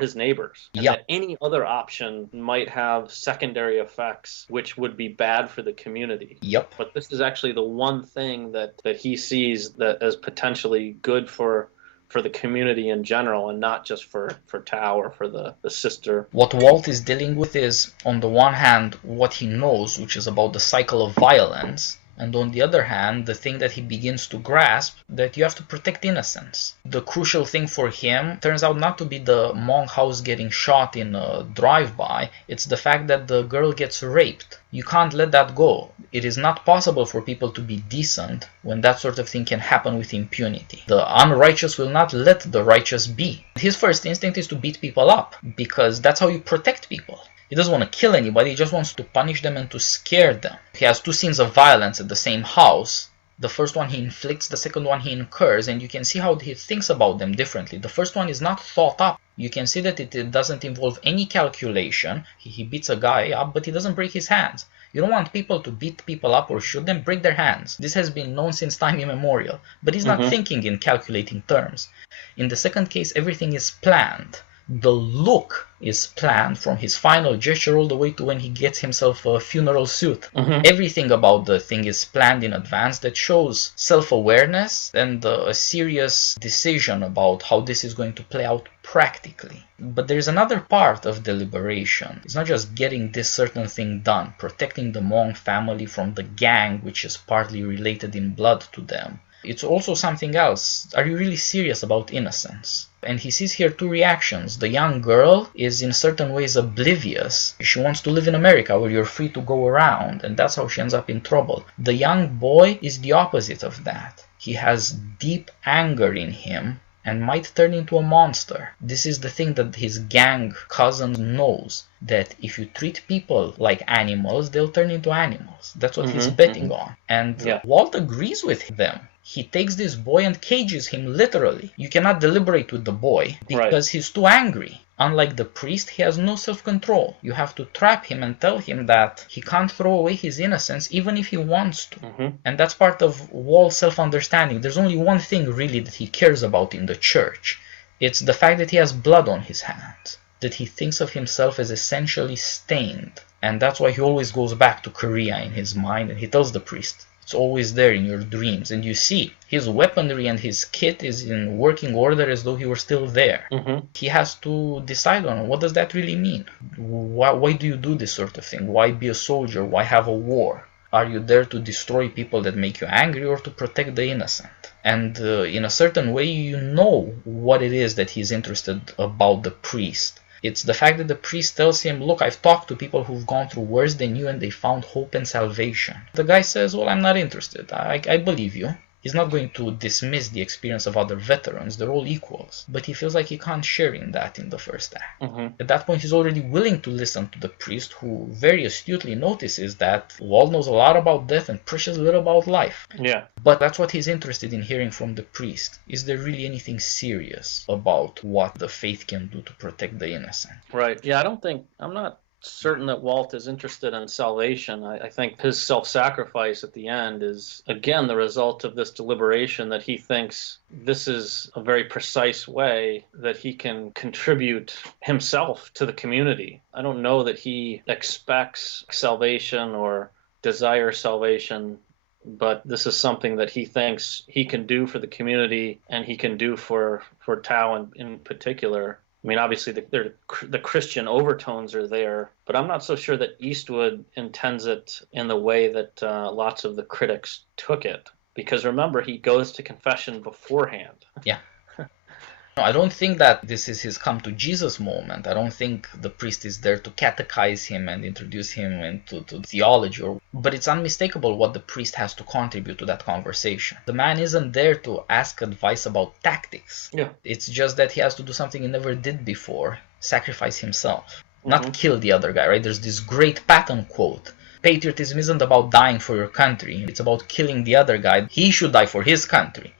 his neighbors. And that any other option might have secondary effects which would be bad for the community. Yep. But this is actually the one thing that he sees that as potentially good for the community in general, and not just for Tao or for the sister. What Walt is dealing with is, on the one hand, what he knows, which is about the cycle of violence, and on the other hand, the thing that he begins to grasp, that you have to protect innocence. The crucial thing for him turns out not to be the Hmong house getting shot in a drive-by, it's the fact that the girl gets raped. You can't let that go. It is not possible for people to be decent when that sort of thing can happen with impunity. The unrighteous will not let the righteous be. His first instinct is to beat people up, because that's how you protect people. He doesn't want to kill anybody, he just wants to punish them and to scare them. He has two scenes of violence at the same house. The first one he inflicts, the second one he incurs, and you can see how he thinks about them differently. The first one is not thought up. You can see that it doesn't involve any calculation. He beats a guy up, but he doesn't break his hands. You don't want people to beat people up or shoot them, break their hands. This has been known since time immemorial. But he's not thinking in calculating terms. In the second case, everything is planned. The look is planned from his final gesture all the way to when he gets himself a funeral suit. Everything about the thing is planned in advance. That shows self-awareness and a serious decision about how this is going to play out practically. But there's another part of deliberation. It's not just getting this certain thing done, protecting the Hmong family from the gang, which is partly related in blood to them. It's also something else. Are you really serious about innocence? And he sees here two reactions. The young girl is in certain ways oblivious. She wants to live in America where you're free to go around, and that's how she ends up in trouble. The young boy is the opposite of that. He has deep anger in him and might turn into a monster. This is the thing that his gang cousin knows, that if you treat people like animals, they'll turn into animals. That's what he's betting on. And Walt agrees with them. He takes this boy and cages him literally. You cannot deliberate with the boy because he's too angry. Unlike the priest, he has no self-control. You have to trap him and tell him that he can't throw away his innocence even if he wants to. And that's part of Walt's self-understanding. There's only one thing really that he cares about in the church. It's the fact that he has blood on his hands, that he thinks of himself as essentially stained. And that's why he always goes back to Korea in his mind, and he tells the priest, it's always there in your dreams. And you see, his weaponry and his kit is in working order as though he were still there. He has to decide on what does that really mean? Why do you do this sort of thing? Why be a soldier? Why have a war? Are you there to destroy people that make you angry or to protect the innocent? And in a certain way, you know what it is that he's interested about the priest. It's the fact that the priest tells him, look, I've talked to people who've gone through worse than you and they found hope and salvation. The guy says, well, I'm not interested. I believe you. He's not going to dismiss the experience of other veterans. They're all equals. But he feels like he can't share in that in the first act. At that point, he's already willing to listen to the priest, who very astutely notices that Walt knows a lot about death and precious little about life. But that's what he's interested in hearing from the priest. Is there really anything serious about what the faith can do to protect the innocent? Right. Yeah, I'm not certain that Walt is interested in salvation. I think his self-sacrifice at the end is, again, the result of this deliberation that he thinks this is a very precise way that he can contribute himself to the community. I don't know that he expects salvation or desires salvation, but this is something that he thinks he can do for the community and he can do for Tao in particular. I mean, obviously, the Christian overtones are there, but I'm not so sure that Eastwood intends it in the way that lots of the critics took it. Because remember, he goes to confession beforehand. Yeah. No, I don't think that this is his come to Jesus moment. I don't think the priest is there to catechize him and introduce him into theology. But it's unmistakable what the priest has to contribute to that conversation. The man isn't there to ask advice about tactics. It's just that he has to do something he never did before, sacrifice himself, not kill the other guy, right? There's this great Patton quote. Patriotism isn't about dying for your country. It's about killing the other guy. He should die for his country,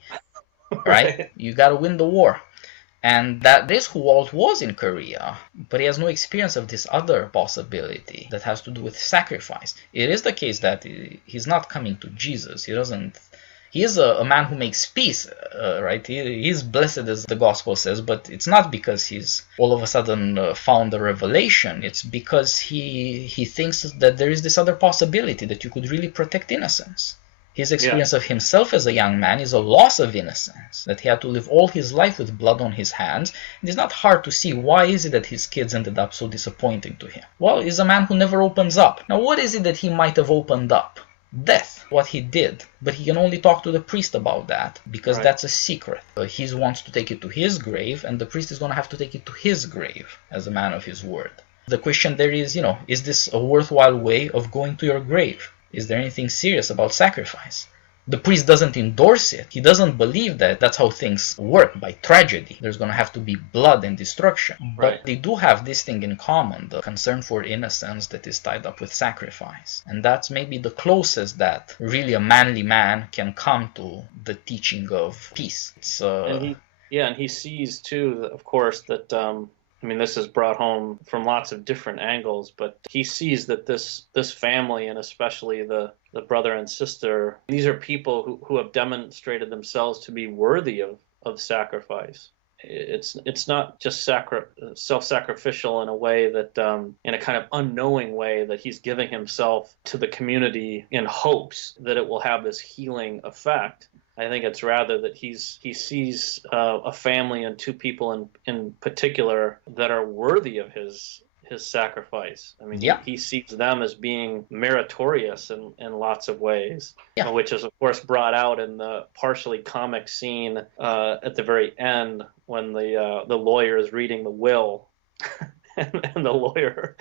right? You got to win the war. And that is who Walt was in Korea, but he has no experience of this other possibility that has to do with sacrifice. It is the case that he's not coming to Jesus. He is a man who makes peace, right? He is blessed, as the gospel says, but it's not because he's all of a sudden found a revelation. It's because he thinks that there is this other possibility that you could really protect innocence. His experience of himself as a young man is a loss of innocence, that he had to live all his life with blood on his hands. It is not hard to see why is it that his kids ended up so disappointing to him. Well, he's a man who never opens up. Now, what is it that he might have opened up? Death, what he did. But he can only talk to the priest about that, because that's a secret. He wants to take it to his grave, and the priest is going to have to take it to his grave as a man of his word. The question there is, is this a worthwhile way of going to your grave? Is there anything serious about sacrifice? The priest doesn't endorse it. He doesn't believe that that's how things work, by tragedy. There's going to have to be blood and destruction. But they do have this thing in common, the concern for innocence that is tied up with sacrifice. And that's maybe the closest that really a manly man can come to the teaching of peace. Yeah, and he sees too, of course, that I mean, this is brought home from lots of different angles, but he sees that this family, and especially the brother and sister, these are people who have demonstrated themselves to be worthy of sacrifice. It's not just self-sacrificial in a way that in a kind of unknowing way that he's giving himself to the community in hopes that it will have this healing effect. I think it's rather that he sees a family and two people in particular that are worthy of his sacrifice. I mean, he sees them as being meritorious in lots of ways, which is, of course, brought out in the partially comic scene at the very end when the lawyer is reading the will. And the lawyer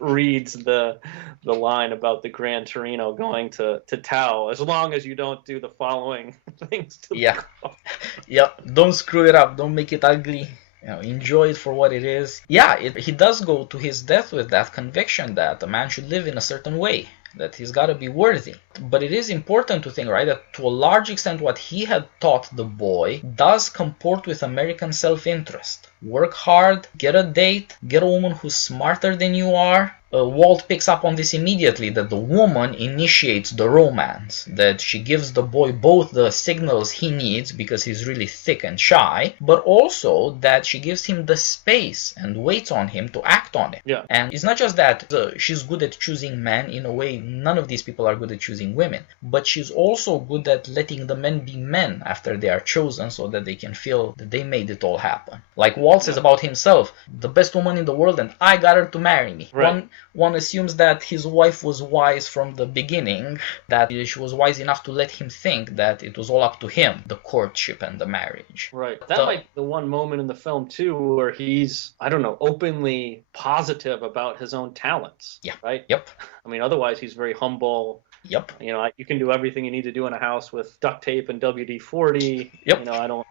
reads the line about the Gran Torino going to Tau, as long as you don't do the following things to the car. Don't screw it up, don't make it ugly. Enjoy it for what it is. He does go to his death with that conviction that a man should live in a certain way, that he's got to be worthy. But it is important to think, right, that to a large extent what he had taught the boy does comport with American self-interest. Work hard, get a date, get a woman who's smarter than you are. Walt picks up on this immediately, that the woman initiates the romance, that she gives the boy both the signals he needs because he's really thick and shy, but also that she gives him the space and waits on him to act on it. Yeah. And it's not just that she's good at choosing men in a way none of these people are good at choosing women, but she's also good at letting the men be men after they are chosen so that they can feel that they made it all happen. Like Walt says about himself, the best woman in the world and I got her to marry me. Right. One assumes that his wife was wise from the beginning, that she was wise enough to let him think that it was all up to him, the courtship and the marriage. Right. That might be the one moment in the film, too, where he's, I don't know, openly positive about his own talents. Yeah. Right? Yep. I mean, otherwise he's very humble. Yep. You can do everything you need to do in a house with duct tape and WD-40. Yep. I don't...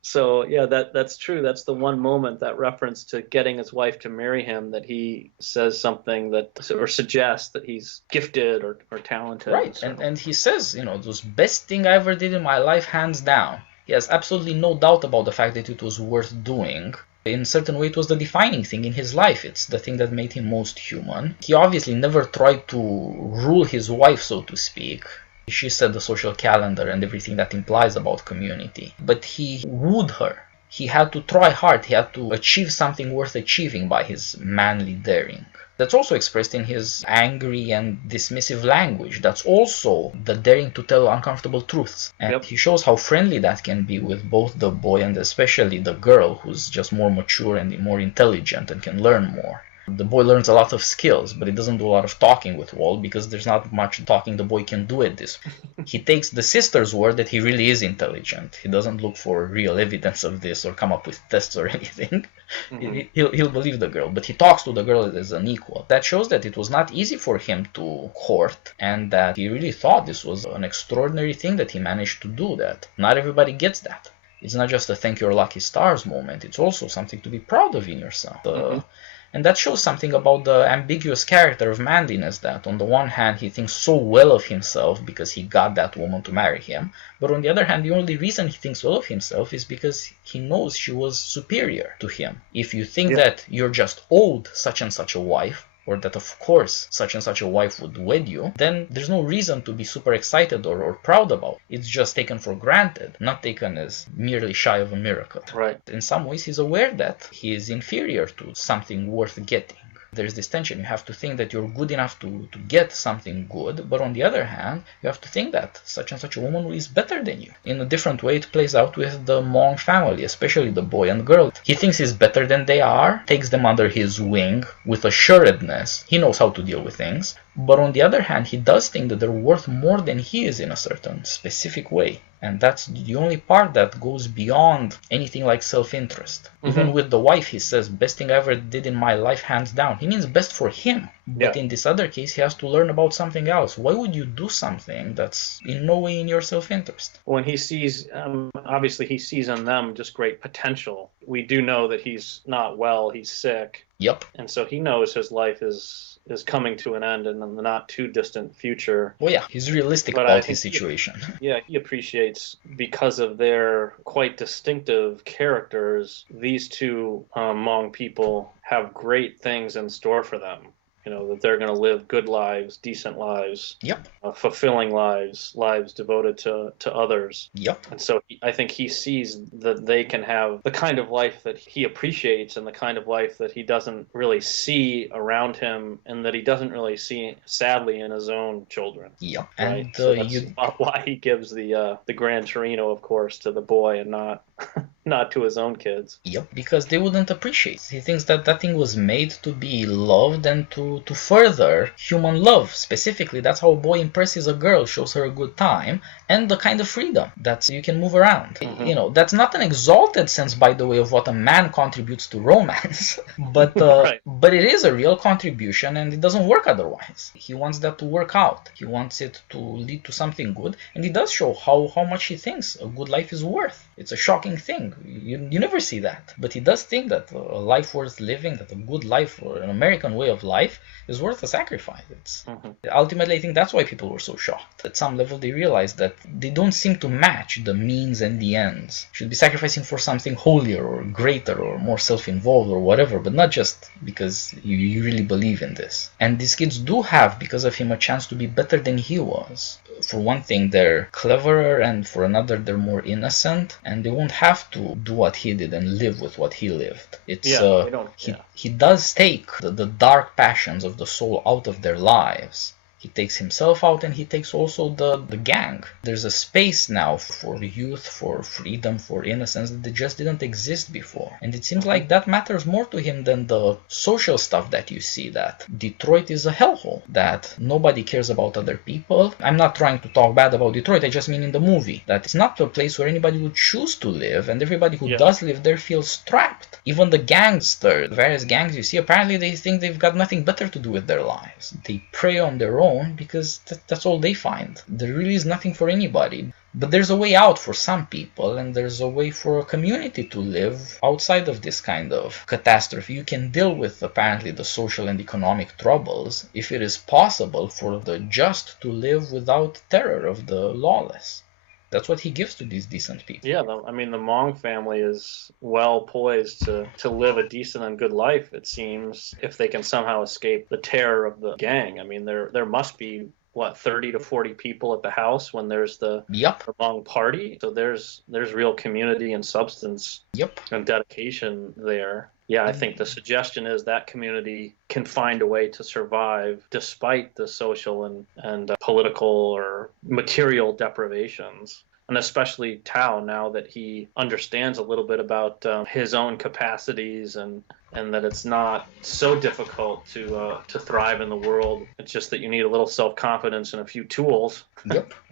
So yeah, that's true. That's the one moment, that reference to getting his wife to marry him, that he says something or suggests that he's gifted or talented. Right, and he says, it was best thing I ever did in my life, hands down. He has absolutely no doubt about the fact that it was worth doing. In a certain way, it was the defining thing in his life. It's the thing that made him most human. He obviously never tried to rule his wife, so to speak. She set the social calendar and everything that implies about community. But he wooed her. He had to try hard. He had to achieve something worth achieving by his manly daring. That's also expressed in his angry and dismissive language. That's also the daring to tell uncomfortable truths. And he shows how friendly that can be with both the boy and especially the girl, who's just more mature and more intelligent and can learn more. The boy learns a lot of skills, but he doesn't do a lot of talking with Walt because there's not much talking the boy can do at this. He takes the sister's word that he really is intelligent. He doesn't look for real evidence of this or come up with tests or anything. Mm-hmm. He'll believe the girl, but he talks to the girl as an equal. That shows that it was not easy for him to court, and that he really thought this was an extraordinary thing that he managed to do. That not everybody gets that. It's not just a thank your lucky stars moment. It's also something to be proud of in yourself. And that shows something about the ambiguous character of manliness, that on the one hand he thinks so well of himself because he got that woman to marry him, but on the other hand the only reason he thinks well of himself is because he knows she was superior to him. If you think that you're just owed such and such a wife, or that of course such and such a wife would wed you, then there's no reason to be super excited or proud about. It's just taken for granted, not taken as merely shy of a miracle. Right. In some ways he's aware that he is inferior to something worth getting. There's this tension. You have to think that you're good enough to get something good, but on the other hand, you have to think that such and such a woman is better than you. In a different way, it plays out with the Hmong family, especially the boy and girl. He thinks he's better than they are, takes them under his wing with assuredness. He knows how to deal with things. But on the other hand, he does think that they're worth more than he is in a certain specific way. And that's the only part that goes beyond anything like self-interest. Even with the wife, he says, best thing I ever did in my life, hands down. He means best for him. But in this other case, he has to learn about something else. Why would you do something that's in no way in your self-interest? When he sees, obviously he sees in them just great potential. we do know that he's not well, he's sick. Yep. And so he knows his life is coming to an end in the not too distant future. Well, yeah, he's realistic But about his situation. Yeah, he appreciates, because of their quite distinctive characters, these two Hmong people have great things in store for them. You know, that they're going to live good lives, decent lives, Yep. Fulfilling lives, lives devoted to others. Yep. And so I think he sees that they can have the kind of life that he appreciates and the kind of life that he doesn't really see around him and that he doesn't really see, sadly, in his own children. Yep. Right? And So that's why he gives the Gran Torino, of course, to the boy and not not to his own kids. Yep, because they wouldn't appreciate. He thinks that that thing was made to be loved and to further human love. Specifically, that's how a boy impresses a girl, shows her a good time, and the kind of freedom that you can move around. Mm-hmm. You know, that's not an exalted sense, by the way, of what a man contributes to romance, but Right. but it is a real contribution, and it doesn't work otherwise. He wants that to work out. He wants it to lead to something good, and he does show how much he thinks a good life is worth. It's a shocking thing. You never see that. But he does think that a life worth living, that a good life or an American way of life is worth a sacrifice. Ultimately, I think that's why people were so shocked. At some level, they realized that they don't seem to match the means and the ends. Should be sacrificing for something holier or greater or more self-involved or whatever, but not just because you really believe in this. And these kids do have, because of him, a chance to be better than he was. For one thing, they're cleverer, and for another, they're more innocent, and they won't have to do what he did and live with what he lived. He does take the dark passions of the soul out of their lives. He takes himself out, and he takes also the gang. There's a space now for youth, for freedom, for innocence that just didn't exist before. And it seems like that matters more to him than the social stuff that you see, that Detroit is a hellhole, that nobody cares about other people. I'm not trying to talk bad about Detroit, I just mean in the movie, that it's not a place where anybody would choose to live, and everybody who does live there feels trapped. Even the gangsters, the various gangs you see, apparently they think they've got nothing better to do with their lives. They prey on their own because that's all they find. There really is nothing for anybody. But there's a way out for some people, and there's a way for a community to live outside of this kind of catastrophe. You can deal with, apparently, the social and economic troubles if it is possible for the just to live without terror of the lawless. That's what he gives to these decent people. Yeah, I mean, the Hmong family is well poised to live a decent and good life, it seems, if they can somehow escape the terror of the gang. I mean, there must be, 30 to 40 people at the house when there's the Hmong party. So there's real community and substance and dedication there. Yeah, I think the suggestion is that community can find a way to survive despite the social and political or material deprivations. And especially Tao, now that he understands a little bit about his own capacities and that it's not so difficult to thrive in the world. It's just that you need a little self-confidence and a few tools,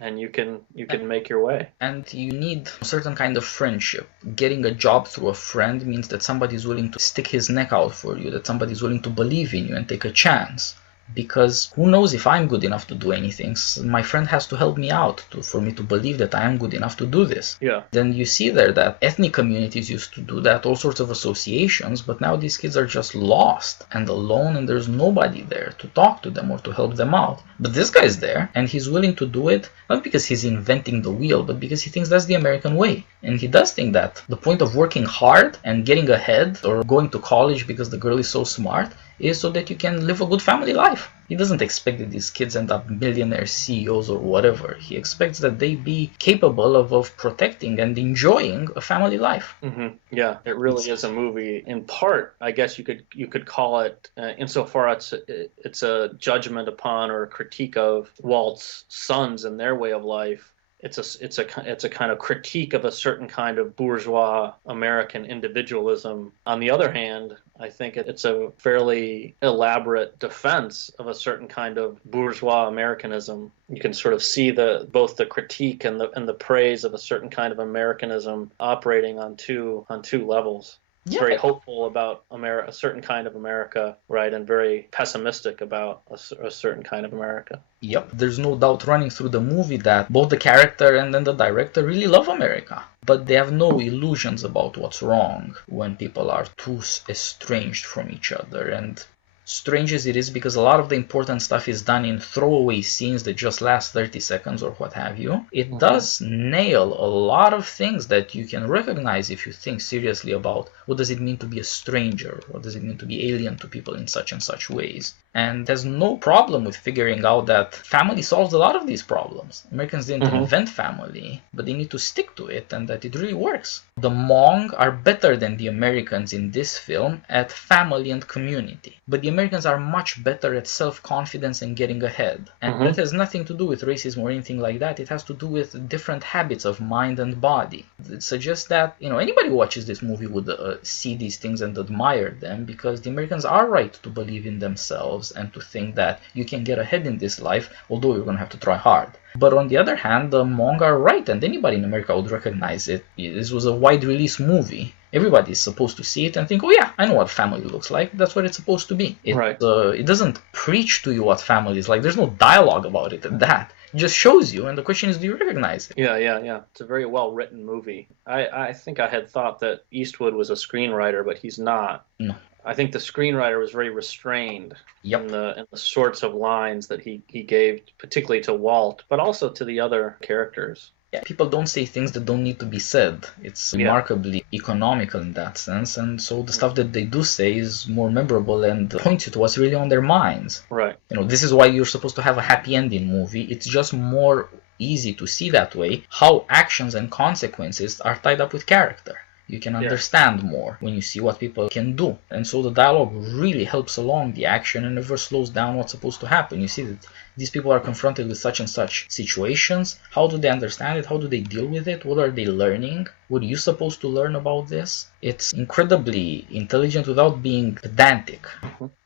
and you can make your way. And you need a certain kind of friendship. Getting a job through a friend means that somebody is willing to stick his neck out for you, that somebody is willing to believe in you and take a chance. Because who knows if I'm good enough to do anything? So my friend has to help me out for me to believe that I am good enough to do this. Yeah. Then you see there that ethnic communities used to do that, all sorts of associations, but now these kids are just lost and alone, and there's nobody there to talk to them or to help them out. But this guy's there, and he's willing to do it, not because he's inventing the wheel, but because he thinks that's the American way. And he does think that the point of working hard and getting ahead or going to college because the girl is so smart is so that you can live a good family life. He doesn't expect that these kids end up millionaire CEOs or whatever. He expects that they be capable of protecting and enjoying a family life. Mm-hmm. Yeah, it really is a movie. In part, I guess you could call it, insofar it's a judgment upon or a critique of Walt's sons and their way of life. It's a kind of critique of a certain kind of bourgeois American individualism. On the other hand, I think it's a fairly elaborate defense of a certain kind of bourgeois Americanism. You can sort of see both the critique and the praise of a certain kind of Americanism operating on two levels. It's very hopeful about a certain kind of America, right, and very pessimistic about a certain kind of America. Yep, there's no doubt running through the movie that both the character and then the director really love America. But they have no illusions about what's wrong when people are too estranged from each other. And strange as it is, because a lot of the important stuff is done in throwaway scenes that just last 30 seconds or what have you, it does nail a lot of things that you can recognize if you think seriously about what does it mean to be a stranger, what does it mean to be alien to people in such and such ways. And there's no problem with figuring out that family solves a lot of these problems. Americans didn't invent family, but they need to stick to it, and that it really works. The Hmong are better than the Americans in this film at family and community. But the Americans are much better at self-confidence and getting ahead. And that has nothing to do with racism or anything like that. It has to do with different habits of mind and body. It suggests that, anybody who watches this movie would see these things and admire them, because the Americans are right to believe in themselves and to think that you can get ahead in this life, although you're going to have to try hard. But on the other hand, the Hmong are right, and anybody in America would recognize it. This was a wide release movie. Everybody is supposed to see it and think, oh yeah, I know what family looks like. That's what it's supposed to be. It doesn't preach to you what family is like. There's no dialogue about it at that. It just shows you, and the question is, do you recognize it? Yeah. It's a very well-written movie. I think I had thought that Eastwood was a screenwriter, but he's not. No. I think the screenwriter was very restrained in the sorts of lines that he gave, particularly to Walt, but also to the other characters. Yeah, people don't say things that don't need to be said. It's remarkably economical in that sense, and so the stuff that they do say is more memorable and points you to what's really on their minds. Right. This is why you're supposed to have a happy ending movie. It's just more easy to see that way how actions and consequences are tied up with character. You can understand more when you see what people can do. And so the dialogue really helps along the action and never slows down what's supposed to happen. You see that these people are confronted with such and such situations. How do they understand it? How do they deal with it? What are they learning? What are you supposed to learn about this? It's incredibly intelligent without being pedantic.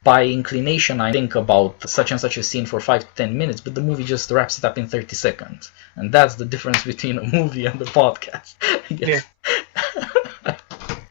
By inclination, I think about such and such a scene for 5 to 10 minutes, but the movie just wraps it up in 30 seconds. And that's the difference between a movie and a podcast.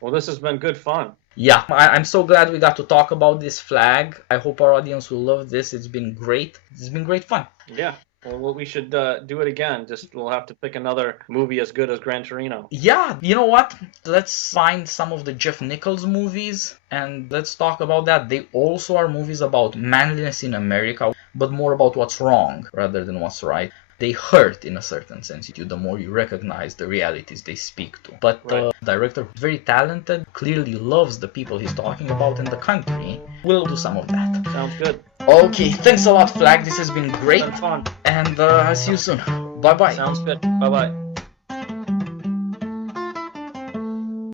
Well, this has been good fun. Yeah, I'm so glad we got to talk about this Flagg. I hope our audience will love this. It's been great. It's been great fun. Yeah. Well, we should do it again. We'll have to pick another movie as good as Gran Torino. Yeah, you know what? Let's find some of the Jeff Nichols movies and let's talk about that. They also are movies about manliness in America, but more about what's wrong rather than what's right. They hurt in a certain sense the more you recognize the realities they speak to. But the director, very talented, clearly loves the people he's talking about in the country. We'll do some of that. Sounds good. Okay, thanks a lot, Flagg. This has been great. It's been fun. And I'll see you soon. Bye-bye. Sounds good. Bye-bye.